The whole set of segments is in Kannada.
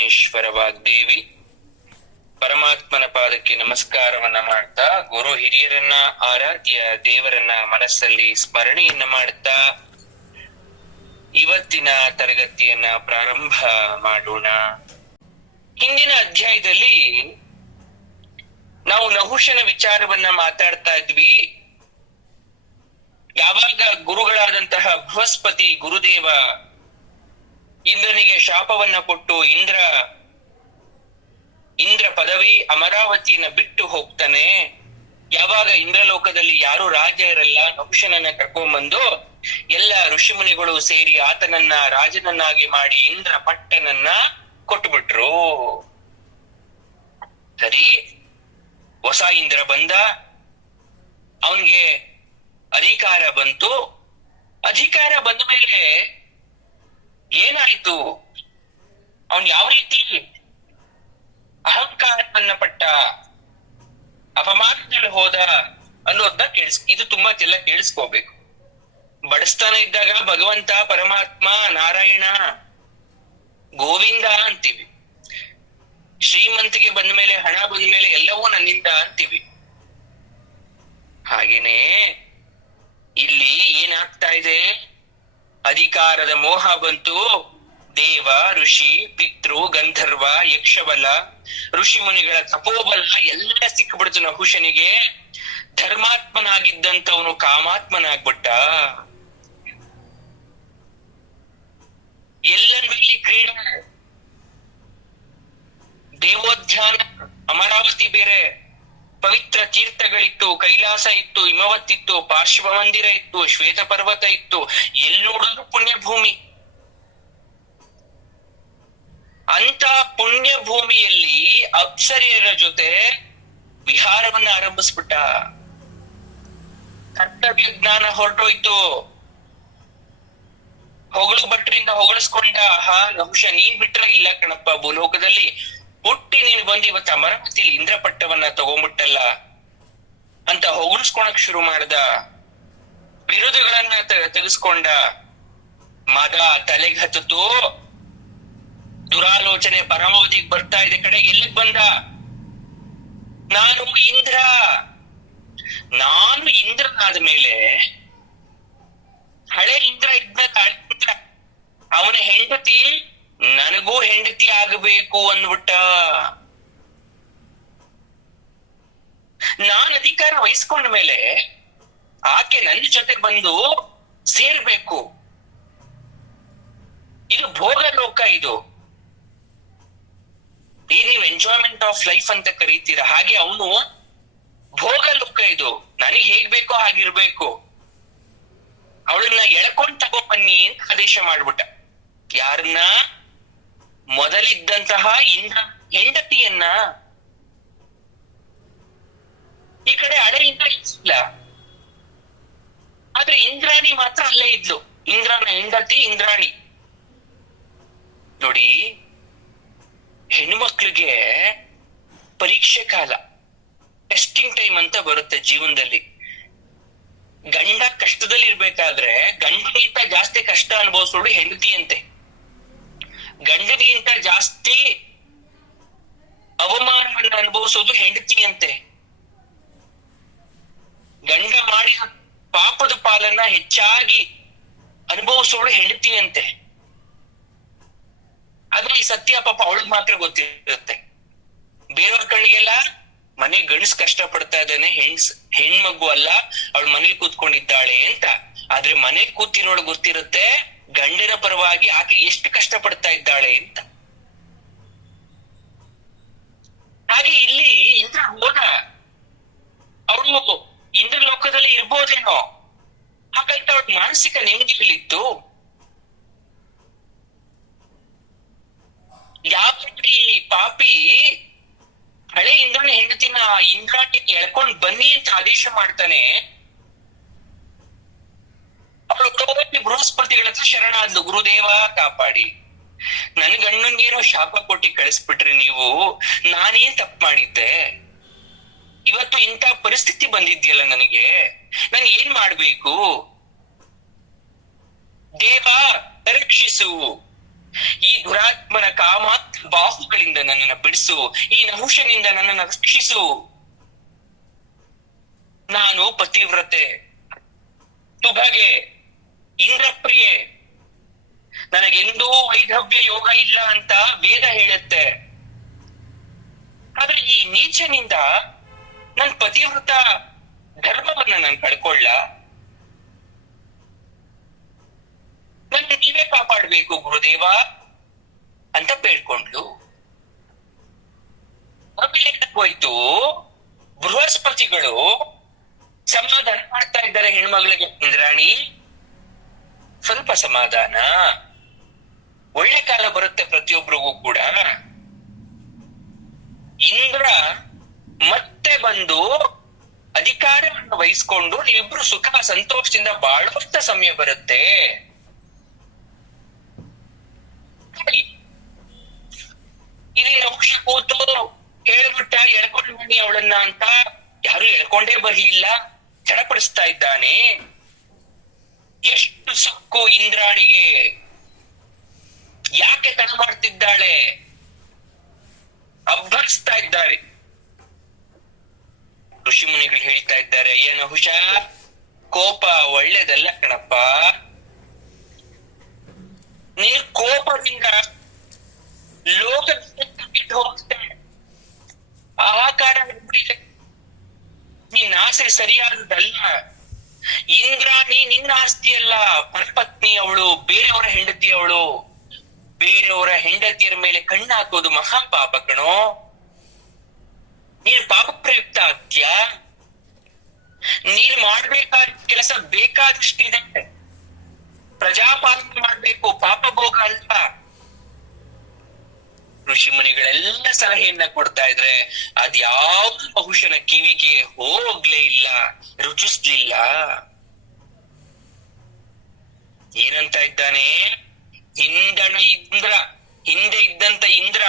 ಪರಮೇಶ್ವರ ವಾಗ್ದೇವಿ ಪರಮಾತ್ಮನ ಪಾದಕ್ಕೆ ನಮಸ್ಕಾರವನ್ನ ಮಾಡ್ತಾ, ಗುರು ಹಿರಿಯರನ್ನ ಆರಾಧ್ಯ ದೇವರನ್ನ ಮನಸ್ಸಲ್ಲಿ ಸ್ಮರಣೆಯನ್ನ ಮಾಡ್ತಾ ಇವತ್ತಿನ ತರಗತಿಯನ್ನ ಪ್ರಾರಂಭ ಮಾಡೋಣ. ಹಿಂದಿನ ಅಧ್ಯಾಯದಲ್ಲಿ ನಾವು ನಹುಷನ ವಿಚಾರವನ್ನ ಮಾತಾಡ್ತಾ ಇದ್ವಿ. ಯಾವಾಗ ಗುರುಗಳಾದಂತಹ ಬೃಹಸ್ಪತಿ ಗುರುದೇವ ಇಂದ್ರನಿಗೆ ಶಾಪವನ್ನ ಕೊಟ್ಟು ಇಂದ್ರ ಪದವಿ ಅಮರಾವತಿಯನ್ನ ಬಿಟ್ಟು ಹೋಗ್ತಾನೆ. ಯಾವಾಗ ಇಂದ್ರಲೋಕದಲ್ಲಿ ಯಾರು ರಾಜ ಇರಲ್ಲ, ನಹುಷನನ್ನ ಕರ್ಕೊಂಡ್ಬಂದು ಎಲ್ಲ ಋಷಿಮುನಿಗಳು ಸೇರಿ ಆತನನ್ನ ರಾಜನನ್ನಾಗಿ ಮಾಡಿ ಇಂದ್ರ ಪಟ್ಟನನ್ನ ಕೊಟ್ಟುಬಿಟ್ರು. ಸರಿ, ಹೊಸ ಇಂದ್ರ ಬಂದ, ಅವನ್ಗೆ ಅಧಿಕಾರ ಬಂತು. ಅಧಿಕಾರ ಬಂದ ಮೇಲೆ ಏನಾಯ್ತು, ಅವನ್ ಯಾವ ರೀತಿ ಅಹಂಕಾರವನ್ನ ಪಟ್ಟ, ಅಪಮಾನದಲ್ಲಿ ಹೋದ ಅನ್ನೋದನ್ನ ಇದು ತುಂಬಾ ಕೇಳಿಸ್ಕೋಬೇಕು. ಬಡಿಸ್ತಾನೆ ಇದ್ದಾಗ ಭಗವಂತ, ಪರಮಾತ್ಮ, ನಾರಾಯಣ, ಗೋವಿಂದ ಅಂತೀವಿ. ಶ್ರೀಮಂತಿಗೆ ಬಂದ ಮೇಲೆ, ಹಣ ಬಂದ ಮೇಲೆ ಎಲ್ಲವೂ ನನ್ನಿಂದ ಅಂತೀವಿ. ಹಾಗೇನೆ ಇಲ್ಲಿ ಏನಾಗ್ತಾ ಇದೆ, ಅಧಿಕಾರದ ಮೋಹ ಬಂತು. ದೇವ, ಋಷಿ, ಪಿತೃ, ಗಂಧರ್ವ, ಯಕ್ಷಬಲ, ಋಷಿ ಮುನಿಗಳ ತಪೋಬಲ ಎಲ್ಲ ಸಿಕ್ಬಿಡ್ತು ನಹುಷನಿಗೆ. ಧರ್ಮಾತ್ಮನಾಗಿದ್ದಂಥವನು ಕಾಮಾತ್ಮನಾಗ್ಬಿಟ್ಟ. ಎಲ್ಲರೂ ಇಲ್ಲಿ ಕ್ರೀಡೆ, ದೇವೋದ್ಯಾನ, ಅಮರಾವತಿ ಬೇರೆ, ಪವಿತ್ರ ತೀರ್ಥಗಳಿತ್ತು, ಕೈಲಾಸ ಇತ್ತು, ಹಿಮವತ್ತಿತ್ತು, ಪಾರ್ಶ್ವ ಮಂದಿರ ಇತ್ತು, ಶ್ವೇತ ಪರ್ವತ ಇತ್ತು, ಎಲ್ಲಿ ನೋಡಿದ್ರು ಪುಣ್ಯ ಭೂಮಿ. ಅಂತ ಪುಣ್ಯ ಭೂಮಿಯಲ್ಲಿ ಅಪ್ಸರಿಯರ ಜೊತೆ ವಿಹಾರವನ್ನ ಆರಂಭಿಸ್ಬಿಟ್ಟ. ಕರ್ತವ್ಯ ಜ್ಞಾನ ಹೊರಟೋಯ್ತು. ಹೊಗಳು ಭಟ್ರಿಂದ ಹೊಗಳಿಸ್ಕೊಂಡ, ನಹುಷ ನೀನ್ ಬಿಟ್ರೆ ಇಲ್ಲ ಕಣಪ್ಪ, ಭೂಲೋಕದಲ್ಲಿ ಹುಟ್ಟಿ ನೀನು ಬಂದು ಇವತ್ತು ಅಮರಾವತಿಲಿ ಇಂದ್ರ ಪಟ್ಟವನ್ನ ತಗೊಂಡ್ಬಿಟ್ಟಲ್ಲ ಅಂತ ಹೊಗಳಿಸ್ಕೊಳಕ್ ಶುರು ಮಾಡ್ದ. ಬಿರುದುಗಳನ್ನ ತೆಗೆಸ್ಕೊಂಡ. ಮದ ತಲೆಗೆ ಹತ್ತಿತು. ದುರಾಲೋಚನೆ ಪರಮಾವಧಿಗೆ ಬರ್ತಾ ಇದೆ. ಕಡೆ ಎಲ್ಲಿಗ್ ಬಂದ, ನಾನು ಇಂದ್ರನಾದ ಮೇಲೆ ಹಳೆ ಇಂದ್ರ ಇದ್ದ ಅವನ ಹೆಂಡತಿ ನನಗೂ ಹೆಂಡತಿ ಆಗಬೇಕು ಅಂದ್ಬಿಟ್ಟ. ನಾನ್ ಅಧಿಕಾರ ವಹಿಸ್ಕೊಂಡ ಮೇಲೆ ಆಕೆ ನನ್ನ ಜೊತೆ ಬಂದು ಸೇರ್ಬೇಕು. ಇದು ಭೋಗ ಲೋಕ. ಇದು ಏನ್ ನೀವು ಎಂಜಾಯ್ಮೆಂಟ್ ಆಫ್ ಲೈಫ್ ಅಂತ ಕರೀತೀರ, ಹಾಗೆ ಅವನು ಭೋಗ ಲೋಕ. ಇದು ನನಗೆ ಹೇಗ್ ಬೇಕೋ ಹಾಗಿರ್ಬೇಕು. ಅವಳನ್ನ ಎಳ್ಕೊಂಡ್ ತಗೊಂಬನ್ನಿ ಅಂತ ಆದೇಶ ಮಾಡ್ಬಿಟ್ಟ. ಯಾರನ್ನ? ಮೊದಲಿದ್ದಂತಹ ಇಂದ್ರ ಹೆಂಡತಿಯನ್ನ. ಈ ಕಡೆ ಹಳೆ ಇಂದ್ರ ಇಲ್ಲ, ಆದ್ರೆ ಇಂದ್ರಾಣಿ ಮಾತ್ರ ಅಲ್ಲೇ ಇದ್ಲು. ಇಂದ್ರನ ಹೆಂಡತಿ ಇಂದ್ರಾಣಿ. ನೋಡಿ, ಹೆಣ್ಮಕ್ಳಿಗೆ ಪರೀಕ್ಷೆ ಕಾಲ, ಟೆಸ್ಟಿಂಗ್ ಟೈಮ್ ಅಂತ ಬರುತ್ತೆ ಜೀವನದಲ್ಲಿ. ಗಂಡ ಕಷ್ಟದಲ್ಲಿ ಇರ್ಬೇಕಾದ್ರೆ ಗಂಡನಿಗಿಂತ ಜಾಸ್ತಿ ಕಷ್ಟ ಅನುಭವಿಸೋಡು ಹೆಂಡತಿ ಅಂತೆ. ಗಂಡನಿಗಿಂತ ಜಾಸ್ತಿ ಅವಮಾನವನ್ನ ಅನುಭವಿಸೋದು ಹೆಂಡತಿ ಅಂತೆ. ಗಂಡ ಮಾಡಿದ ಪಾಪದ ಪಾಲನ್ನ ಹೆಚ್ಚಾಗಿ ಅನುಭವಿಸೋಳು ಹೆಂಡತಿ ಅಂತೆ. ಆದ್ರೆ ಈ ಸತ್ಯ ಪಾಪ ಅವಳಿಗೆ ಮಾತ್ರ ಗೊತ್ತಿರುತ್ತೆ. ಬೇರೆಯವ್ರ ಕಣ್ಣಿಗೆಲ್ಲ ಮನೆ ಗಂಡಸ್ ಕಷ್ಟ ಪಡ್ತಾ ಇದ್ದಾನೆ, ಹೆಣ್ಮಗು ಅಲ್ಲ, ಅವಳು ಮನೇಲಿ ಕೂತ್ಕೊಂಡಿದ್ದಾಳೆ ಅಂತ. ಆದ್ರೆ ಮನೇಲಿ ಕೂತಿರೋಳು ಗೊತ್ತಿರುತ್ತೆ ಗಂಡನ ಪರವಾಗಿ ಆಕೆ ಎಷ್ಟು ಕಷ್ಟ ಪಡ್ತಾ ಇದ್ದಾಳೆ ಅಂತ. ಹಾಗೆ ಇಲ್ಲಿ ಇಂದ್ರ ಹೋದ, ಅವಳು ಇಂದ್ರ ಲೋಕದಲ್ಲಿ ಇರ್ಬೋದೇನೋ, ಹಾಗಂತ ಅವಳ ಮಾನಸಿಕ ನೆಮ್ಮದಿಗಳಿತ್ತು. ಯಾವ ಪಾಪಿ ಹಳೆ ಇಂದ್ರನ ಹೆಂಡತಿನ ಇಂದ್ರಾಣಿಗೆ ಎಳ್ಕೊಂಡ್ ಬನ್ನಿ ಅಂತ ಆದೇಶ ಮಾಡ್ತಾನೆ. ಅವಳು ಬೃಹಸ್ಪತಿಗಳ ಹತ್ರ ಶರಣಾದ್ಲು, ಗುರುದೇವ ಕಾಪಾಡಿ, ನನ್ ಗಂಡನ್ಗೇನೋ ಶಾಪ ಕೊಟ್ಟಿ ಕಳಿಸ್ಬಿಟ್ರಿ ನೀವು, ನಾನೇನ್ ತಪ್ಪು ಮಾಡಿದ್ದೆ, ಇವತ್ತು ಇಂಥ ಪರಿಸ್ಥಿತಿ ಬಂದಿದ್ಯಲ್ಲ ನನಗೆ, ನಾನು ಏನ್ ಮಾಡ್ಬೇಕು, ದೇವ ರಕ್ಷಿಸು, ಈ ದುರಾತ್ಮನ ಕಾಮ ಬಾಹು ನನ್ನನ್ನ ಬಿಡಿಸು, ಈ ನಹುಷನಿಂದ ನನ್ನನ್ನು ರಕ್ಷಿಸು. ನಾನು ಪತಿವ್ರತೆ, ಸುಭಗೆ, ಇಂದ್ರಪ್ರಿಯೆ, ನನಗೆಂದೂ ವೈಧವ್ಯ ಯೋಗ ಇಲ್ಲ ಅಂತ ವೇದ ಹೇಳುತ್ತೆ. ಆದ್ರೆ ಈ ನೀಚನಿಂದ ನನ್ ಪತಿವ್ರತ ಧರ್ಮವನ್ನ ನಾನು ಕಳ್ಕೊಳ್ಳ, ನನ್ನ ನೀವೇ ಕಾಪಾಡ್ಬೇಕು ಗುರುದೇವ ಅಂತ ಬೇಡ್ಕೊಂಡ್ಲು. ಆಮೇಲೆ ಹೋಯ್ತು, ಬೃಹಸ್ಪತಿಗಳು ಸಮಾಧಾನ ಮಾಡ್ತಾ ಇದ್ದಾರೆ ಹೆಣ್ಮಗಳಿಗೆ. ಇಂದ್ರಾಣಿ, ಸ್ವಲ್ಪ ಸಮಾಧಾನ, ಒಳ್ಳೆ ಕಾಲ ಬರುತ್ತೆ ಪ್ರತಿಯೊಬ್ಬರಿಗೂ ಕೂಡ. ಇಂದ್ರ ಮತ್ತೆ ಬಂದು ಅಧಿಕಾರವನ್ನು ವಹಿಸ್ಕೊಂಡು ನೀವಿಬ್ರು ಸುಖ ಸಂತೋಷದಿಂದ ಬಾಳುವಂತ ಸಮಯ ಬರುತ್ತೆ. ಇಲ್ಲಿ ನಹುಷ ಕೂತು ಹೇಳ್ಬಿಟ್ಟ, ಎಳ್ಕೊಂಡು ಬನ್ನಿ ಅವಳನ್ನ ಅಂತ. ಯಾರು ಎಳ್ಕೊಂಡೇ ಬರ್ಲಿಲ್ಲ, ಚಡಪಡಿಸ್ತಾ ಇದ್ದಾನೆ. ಎಷ್ಟು ಸೊಕ್ಕು ಇಂದ್ರಾಣಿಗೆ, ಯಾಕೆ ತಡ ಮಾಡ್ತಿದ್ದಾಳೆ, ಅಬ್ಬರಿಸ್ತಾ ಇದ್ದಾರೆ. ಋಷಿ ಮುನಿಗಳು ಹೇಳ್ತಾ ಇದ್ದಾರೆ, ಏನು ಹುಷ, ಕೋಪ ಒಳ್ಳೇದಲ್ಲ ಕಣಪ್ಪ. ನೀನು ಕೋಪದಿಂದ ಲೋಕ ಹೋಗ್ತೆ, ಆಹಾಕಾರ ನಿನ್ನ ಆಸೆ ಸರಿಯಾದದಲ್ಲ. ಇಂದ್ರಾಣಿ ನಿನ್ನ ಆಸ್ತಿ ಅಲ್ಲ, ಪರಪತ್ನಿ ಅವಳು, ಬೇರೆಯವರ ಹೆಂಡತಿ ಅವಳು. ಬೇರೆಯವರ ಹೆಂಡತಿಯರ ಮೇಲೆ ಕಣ್ಣು ಹಾಕೋದು ಮಹಾಪಾಪ ಕಣೋ. ನೀನು ಪಾಪ ಪ್ರಯುಕ್ತ ಆಗ್ತೀಯ. ನೀನು ಮಾಡ್ಬೇಕಾದ ಕೆಲಸ ಬೇಕಾದಷ್ಟಿದೆ. ಪ್ರಜಾಪಾಲನೆ ಮಾಡ್ಬೇಕು, ಪಾಪ ಭೋಗ ಅಲ್ಲ. ಋಷಿ ಮುನಿಗಳೆಲ್ಲ ಸಲಹೆಯನ್ನ ಕೊಡ್ತಾ ಇದ್ರೆ ಅದ್ಯಾವ್ದು ಬಹುಶಃ ಕಿವಿಗೆ ಹೋಗ್ಲೇ ಇಲ್ಲ, ರುಚಿಸ್ಲಿಲ್ಲ. ಏನಂತ ಇದ್ದಾನೆ, ಹಿಂದೆ ಇದ್ದಂತ ಇಂದ್ರ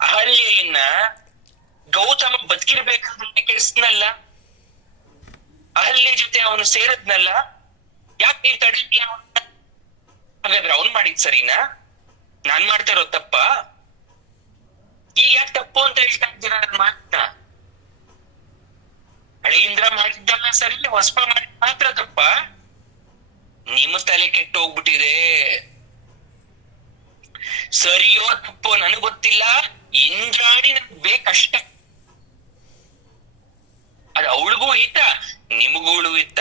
ಅಹಲ್ಯೆಯನ್ನ ಗೌತಮ ಬದುಕಿರ್ಬೇಕಾದ್ರೆ ಕೆಡಿಸ್ನಲ್ಲ, ಅಹಲ್ಯ ಜೊತೆ ಅವನು ಸೇರದ್ನಲ್ಲ, ಯಾಕೆ ನೀವ್ ತಡೀತೀಯ? ಹಾಗಾದ್ರೆ ಅವನ್ ಮಾಡಿದ್ ಸರಿನಾ, ನಾನ್ ಮಾಡ್ತಾ ಇರೋ ತಪ್ಪ? ಈಗ ಯಾಕೆ ತಪ್ಪು ಅಂತ ಹೇಳ್ತಾ ಇದ್ದೀರ ನನ್ನ ಮಾತನ್ನ? ಹಳೆ ಇಂದ್ರ ಮಾಡಿದ್ದಲ್ಲ ಸರಿ, ಹೊಸಪ ಮಾಡಿದ್ ಮಾತ್ರ ತಪ್ಪ? ನಿಮ್ಮ ತಲೆ ಕೆಟ್ಟು ಹೋಗ್ಬಿಟ್ಟಿದೆ. ಸರಿಯೋ ತಪ್ಪೋ ನನಗ್ ಗೊತ್ತಿಲ್ಲ, ಇಂದ್ರಾಣಿ ನನ್ಗ್ ಬೇಕಷ್ಟೆ. ಅದು ಅವಳಿಗೂ ಹಿತ, ನಿಮಗೂ ಹಿತ.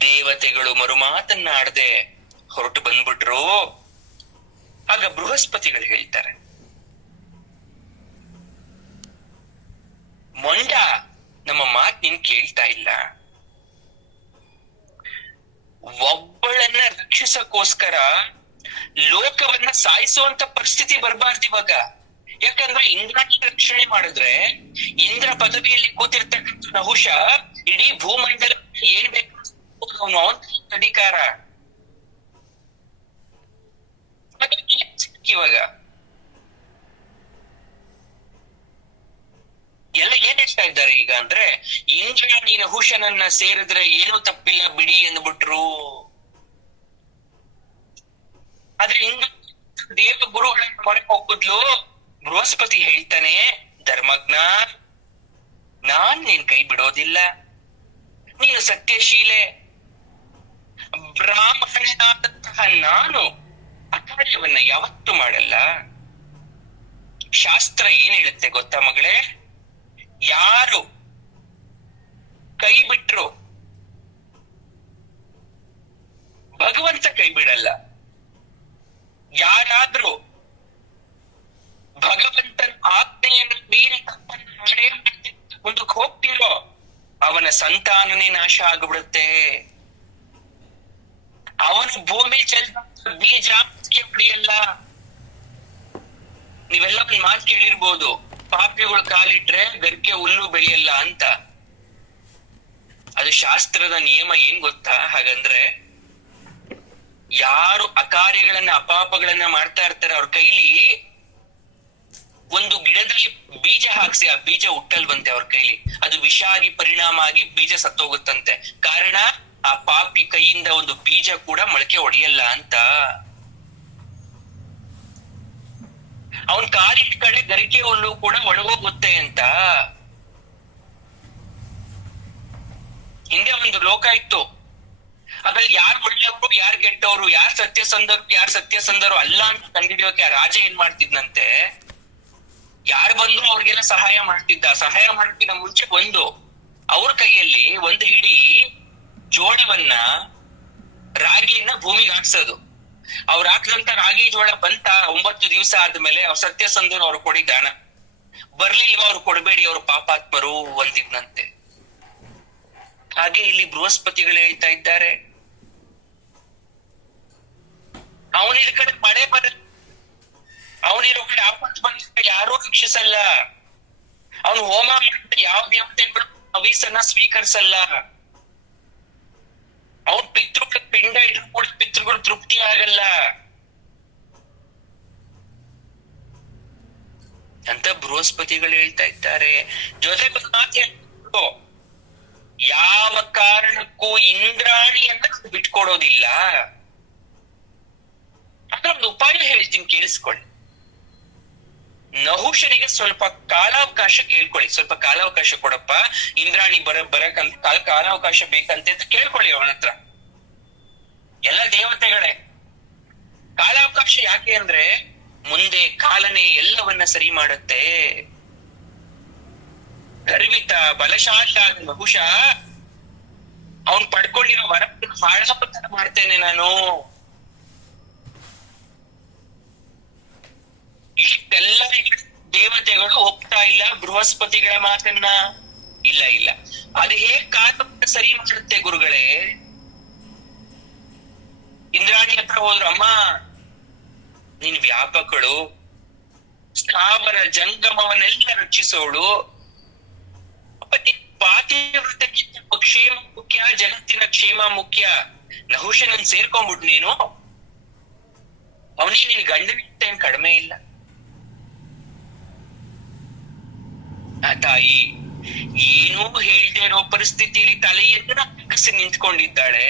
ದೇವತೆಗಳು ಮರುಮಾತನ್ನ ಆಡದೆ ಹೊರಟು ಬಂದ್ಬಿಟ್ರು. ಆಗ ಬೃಹಸ್ಪತಿಗಳು ಹೇಳ್ತಾರೆ, ಮೊಂಡ, ನಮ್ಮ ಮಾತ್ ನೀನ್ ಕೇಳ್ತಾ ಇಲ್ಲ. ಒಬ್ಬಳನ್ನ ರಕ್ಷಿಸಕ್ಕೋಸ್ಕರ ಲೋಕವನ್ನ ಸಾಯಿಸುವಂತ ಪರಿಸ್ಥಿತಿ ಬರಬಾರ್ದು ಇವಾಗ. ಯಾಕಂದ್ರೆ ಇಂದ್ರಾಣಿ ರಕ್ಷಣೆ ಮಾಡಿದ್ರೆ ಇಂದ್ರ ಪದವಿಯಲ್ಲಿ ಕೂತಿರ್ತಕ್ಕಂಥ ನಹುಷ ಇಡೀ ಭೂಮಂಡಲ ಏನ್ ಬೇಕು ಅಧಿಕಾರ. ಇವಾಗ ಎಲ್ಲ ಏನ್ ಹೇಳ್ತಾ ಇದ್ದಾರೆ ಈಗ ಅಂದ್ರೆ, ಇಂದ್ರಾಣಿ ನಹುಷನನ್ನ ಸೇರಿದ್ರೆ ಏನೂ ತಪ್ಪಿಲ್ಲ ಬಿಡಿ ಅಂದ್ಬಿಟ್ರು. ಆದ್ರೆ ಇಂದ್ರ ದೇವ ಗುರುಗಳನ್ನ ಹೊರಗೆ ಹೋಗುದ್ಲು. ಬೃಹಸ್ಪತಿ ಹೇಳ್ತಾನೆ, ಧರ್ಮಜ್ಞ, ನಾನ್ ನಿನ್ ಕೈ ಬಿಡೋದಿಲ್ಲ. ನೀನು ಸತ್ಯಶೀಲೆ, ಬ್ರಾಹ್ಮಣನಾದಂತಹ ನಾನು ಅಕಾರ್ಯವನ್ನ ಯಾವತ್ತೂ ಮಾಡಲ್ಲ. ಶಾಸ್ತ್ರ ಏನ್ ಹೇಳುತ್ತೆ ಗೊತ್ತಾ ಮಗಳೇ, ಯಾರು ಕೈ ಬಿಟ್ರು ಭಗವಂತ ಕೈ ಬಿಡಲ್ಲ. ಯಾರಾದ್ರೂ ಭಗವಂತನ ಆಜ್ಞೆಯನ್ನು ಮೀರಿ ತಪ್ಪನ್ನು ಮಾಡೇ ಮುಂದಕ್ಕೆ ಹೋಗ್ತಿರೋ ಅವನ ಸಂತಾನನೇ ನಾಶ ಆಗ್ಬಿಡುತ್ತೆ. ಅವನು ಭೂಮಿ ಚೆಲ್ಲ ಬೀಜ ಪಡೆಯಲ್ಲ. ನೀವೆಲ್ಲ ಒಂದ್ ಮಾತು ಕೇಳಿರ್ಬೋದು, ಪಾಪಿಗಳು ಕಾಲಿಟ್ರೆ ಗರ್ಕೆ ಹುಲ್ಲು ಬೆಳೆಯಲ್ಲ ಅಂತ. ಅದು ಶಾಸ್ತ್ರದ ನಿಯಮ ಏನ್ ಗೊತ್ತಾ? ಹಾಗಂದ್ರೆ ಯಾರು ಅಕಾರ್ಯಗಳನ್ನ ಅಪಾಪಗಳನ್ನ ಮಾಡ್ತಾ ಇರ್ತಾರೆ ಅವ್ರ ಕೈಲಿ ಒಂದು ಗಿಡದಲ್ಲಿ ಬೀಜ ಹಾಕ್ಸಿ ಆ ಬೀಜ ಹುಟ್ಟಲ್ವಂತೆ ಅವ್ರ ಕೈಲಿ. ಅದು ವಿಷ ಆಗಿ ಪರಿಣಾಮ ಆಗಿ ಬೀಜ ಸತ್ತೋಗುತ್ತಂತೆ. ಕಾರಣ ಆ ಪಾಪಿ ಕೈಯಿಂದ ಒಂದು ಬೀಜ ಕೂಡ ಮೊಳಕೆ ಹೊಡೆಯಲ್ಲ ಅಂತ. ಅವನ್ ಕಾಲಿಟ್ಟ ಕಡೆ ಗರಿಕೆ ಹುಲ್ಲು ಕೂಡ ಒಣಗೋಗುತ್ತೆ ಅಂತ. ಹಿಂದೆ ಒಂದು ಲೋಕ ಇತ್ತು, ಅದ್ರಲ್ಲಿ ಯಾರು ಒಳ್ಳೆಯವರು ಯಾರು ಕೆಟ್ಟವರು, ಯಾರು ಸತ್ಯಸಂಧರು ಅಲ್ಲ ಅಂತ ಕಂಡಿಡಿಯೋಕೆ ಆ ರಾಜ ಏನ್ ಮಾಡ್ತಿದ್ನಂತೆ, ಯಾರು ಬಂದ್ರು ಅವ್ರಿಗೆಲ್ಲ ಸಹಾಯ ಮಾಡ್ತಿದ್ದ. ಸಹಾಯ ಮಾಡೋಕ್ಕಿಂತ ಮುಂಚೆ ಅವ್ರ ಕೈಯಲ್ಲಿ ಒಂದು ಹಿಡಿ ಜೋಳವನ್ನ, ರಾಗಿಯನ್ನ ಭೂಮಿಗೆ ಹಾಕ್ಸೋದು. ಅವ್ರು ಹಾಕ್ದಂತ ರಾಗಿ ಜೋಳ ಬಂತ 9 ದಿವಸ ಆದ್ಮೇಲೆ ಅವ್ರ ಸತ್ಯಸಂಧರು ಅವ್ರು ಕೊಡಿ ದಾನ, ಬರ್ಲಿಲ್ವ ಅವ್ರು ಕೊಡ್ಬೇಡಿ, ಅವ್ರು ಪಾಪಾತ್ಮರು ಅಂತಿದ್ನಂತೆ. ಹಾಗೆ ಇಲ್ಲಿ ಬೃಹಸ್ಪತಿಗಳು ಹೇಳ್ತಾ ಇದ್ದಾರೆ, ಅವನಿರ ಕಡೆ ಮಳೆ ಅವನಿರೋ ಕಡೆ ಆಪತ್ತು ಬಂದ ಯಾರೂ ರಕ್ಷಿಸಲ್ಲ. ಅವನು ಹೋಮ ಮಾಡಿದ್ರೆ ಯಾವ ದೇವತೆಗಳು ಹವಿಸನ್ನ ಸ್ವೀಕರಿಸಲ್ಲ. ಅವ್ರ ಪಿತೃಗಳ ಪಿಂಡ ಇಟ್ರು ಕೂಡ ಪಿತೃಗಳು ತೃಪ್ತಿ ಆಗಲ್ಲ ಅಂತ ಬೃಹಸ್ಪತಿಗಳು ಹೇಳ್ತಾ ಇದ್ದಾರೆ. ಜೊತೆಗೆ ಯಾವ ಕಾರಣಕ್ಕೂ ಇಂದ್ರಾಣಿಯನ್ನ ಬಿಟ್ಕೊಡೋದಿಲ್ಲ. ಅದೊಂದು ಉಪಾಯ ಹೇಳ್ತೀನಿ, ಕೇಳಿಸ್ಕೊಳ್ಳಿ. ನಹುಷನಿಗೆ ಸ್ವಲ್ಪ ಕಾಲಾವಕಾಶ ಕೇಳ್ಕೊಳ್ಳಿ. ಸ್ವಲ್ಪ ಕಾಲಾವಕಾಶ ಕೊಡಪ್ಪ, ಇಂದ್ರಾಣಿ ಬರಕಂತ ಕಾಲಾವಕಾಶ ಬೇಕಂತೆ ಅಂತ ಕೇಳ್ಕೊಳ್ಳಿ ಅವನ ಹತ್ರ. ಎಲ್ಲ ದೇವತೆಗಳೇ ಕಾಲಾವಕಾಶ ಯಾಕೆ ಅಂದ್ರೆ ಮುಂದೆ ಕಾಲನೆ ಎಲ್ಲವನ್ನ ಸರಿ ಮಾಡುತ್ತೆ. ಗರ್ವಿತ ಬಲಶಾಲಿ ಆದ ನಹುಷ ಅವನ್ ಪಡ್ಕೊಂಡಿರೋ ವರವನ್ನು ಹಾಳಾಪತನ ಮಾಡ್ತೇನೆ ನಾನು. ಇಷ್ಟೆಲ್ಲ ದೇವತೆಗಳು ಒಪ್ತಾ ಇಲ್ಲ ಬೃಹಸ್ಪತಿಗಳ ಮಾತನ್ನ. ಇಲ್ಲ ಅದು ಹೇಗ್ ಕಾಲವನ್ನು ಸರಿ ಮಾಡುತ್ತೆ ಗುರುಗಳೇ? ಇಂದ್ರಾಣಿ ಹತ್ರ ಹೋದ್ರು, ಅಮ್ಮ ನೀನ್ ವ್ಯಾಪಕಳು, ಸ್ಥಾವರ ಜಂಗಮವನ್ನೆಲ್ಲ ರಕ್ಷಿಸೋಳು, ಪಾತಿವ್ರತಕ್ಕಿಂತ ಕ್ಷೇಮ ಮುಖ್ಯ, ಜಗತ್ತಿನ ಕ್ಷೇಮ ಮುಖ್ಯ. ನಹುಷನನ್ ಸೇರ್ಕೊಂಡ್ಬಿಟ್ಟು ನೀನು, ಅವನಿಗೆ ನಿನ್ ಗಂಡನಿಗಿಂತ ಏನ್ ಕಡಿಮೆ ಇಲ್ಲ. ಆ ತಾಯಿ ಏನೂ ಹೇಳ್ದೇ ಇರೋ ಪರಿಸ್ಥಿತಿಯಲ್ಲಿ ತಲೆಯನ್ನ ತಗ್ಗಿಸಿ ನಿಂತ್ಕೊಂಡಿದ್ದಾಳೆ.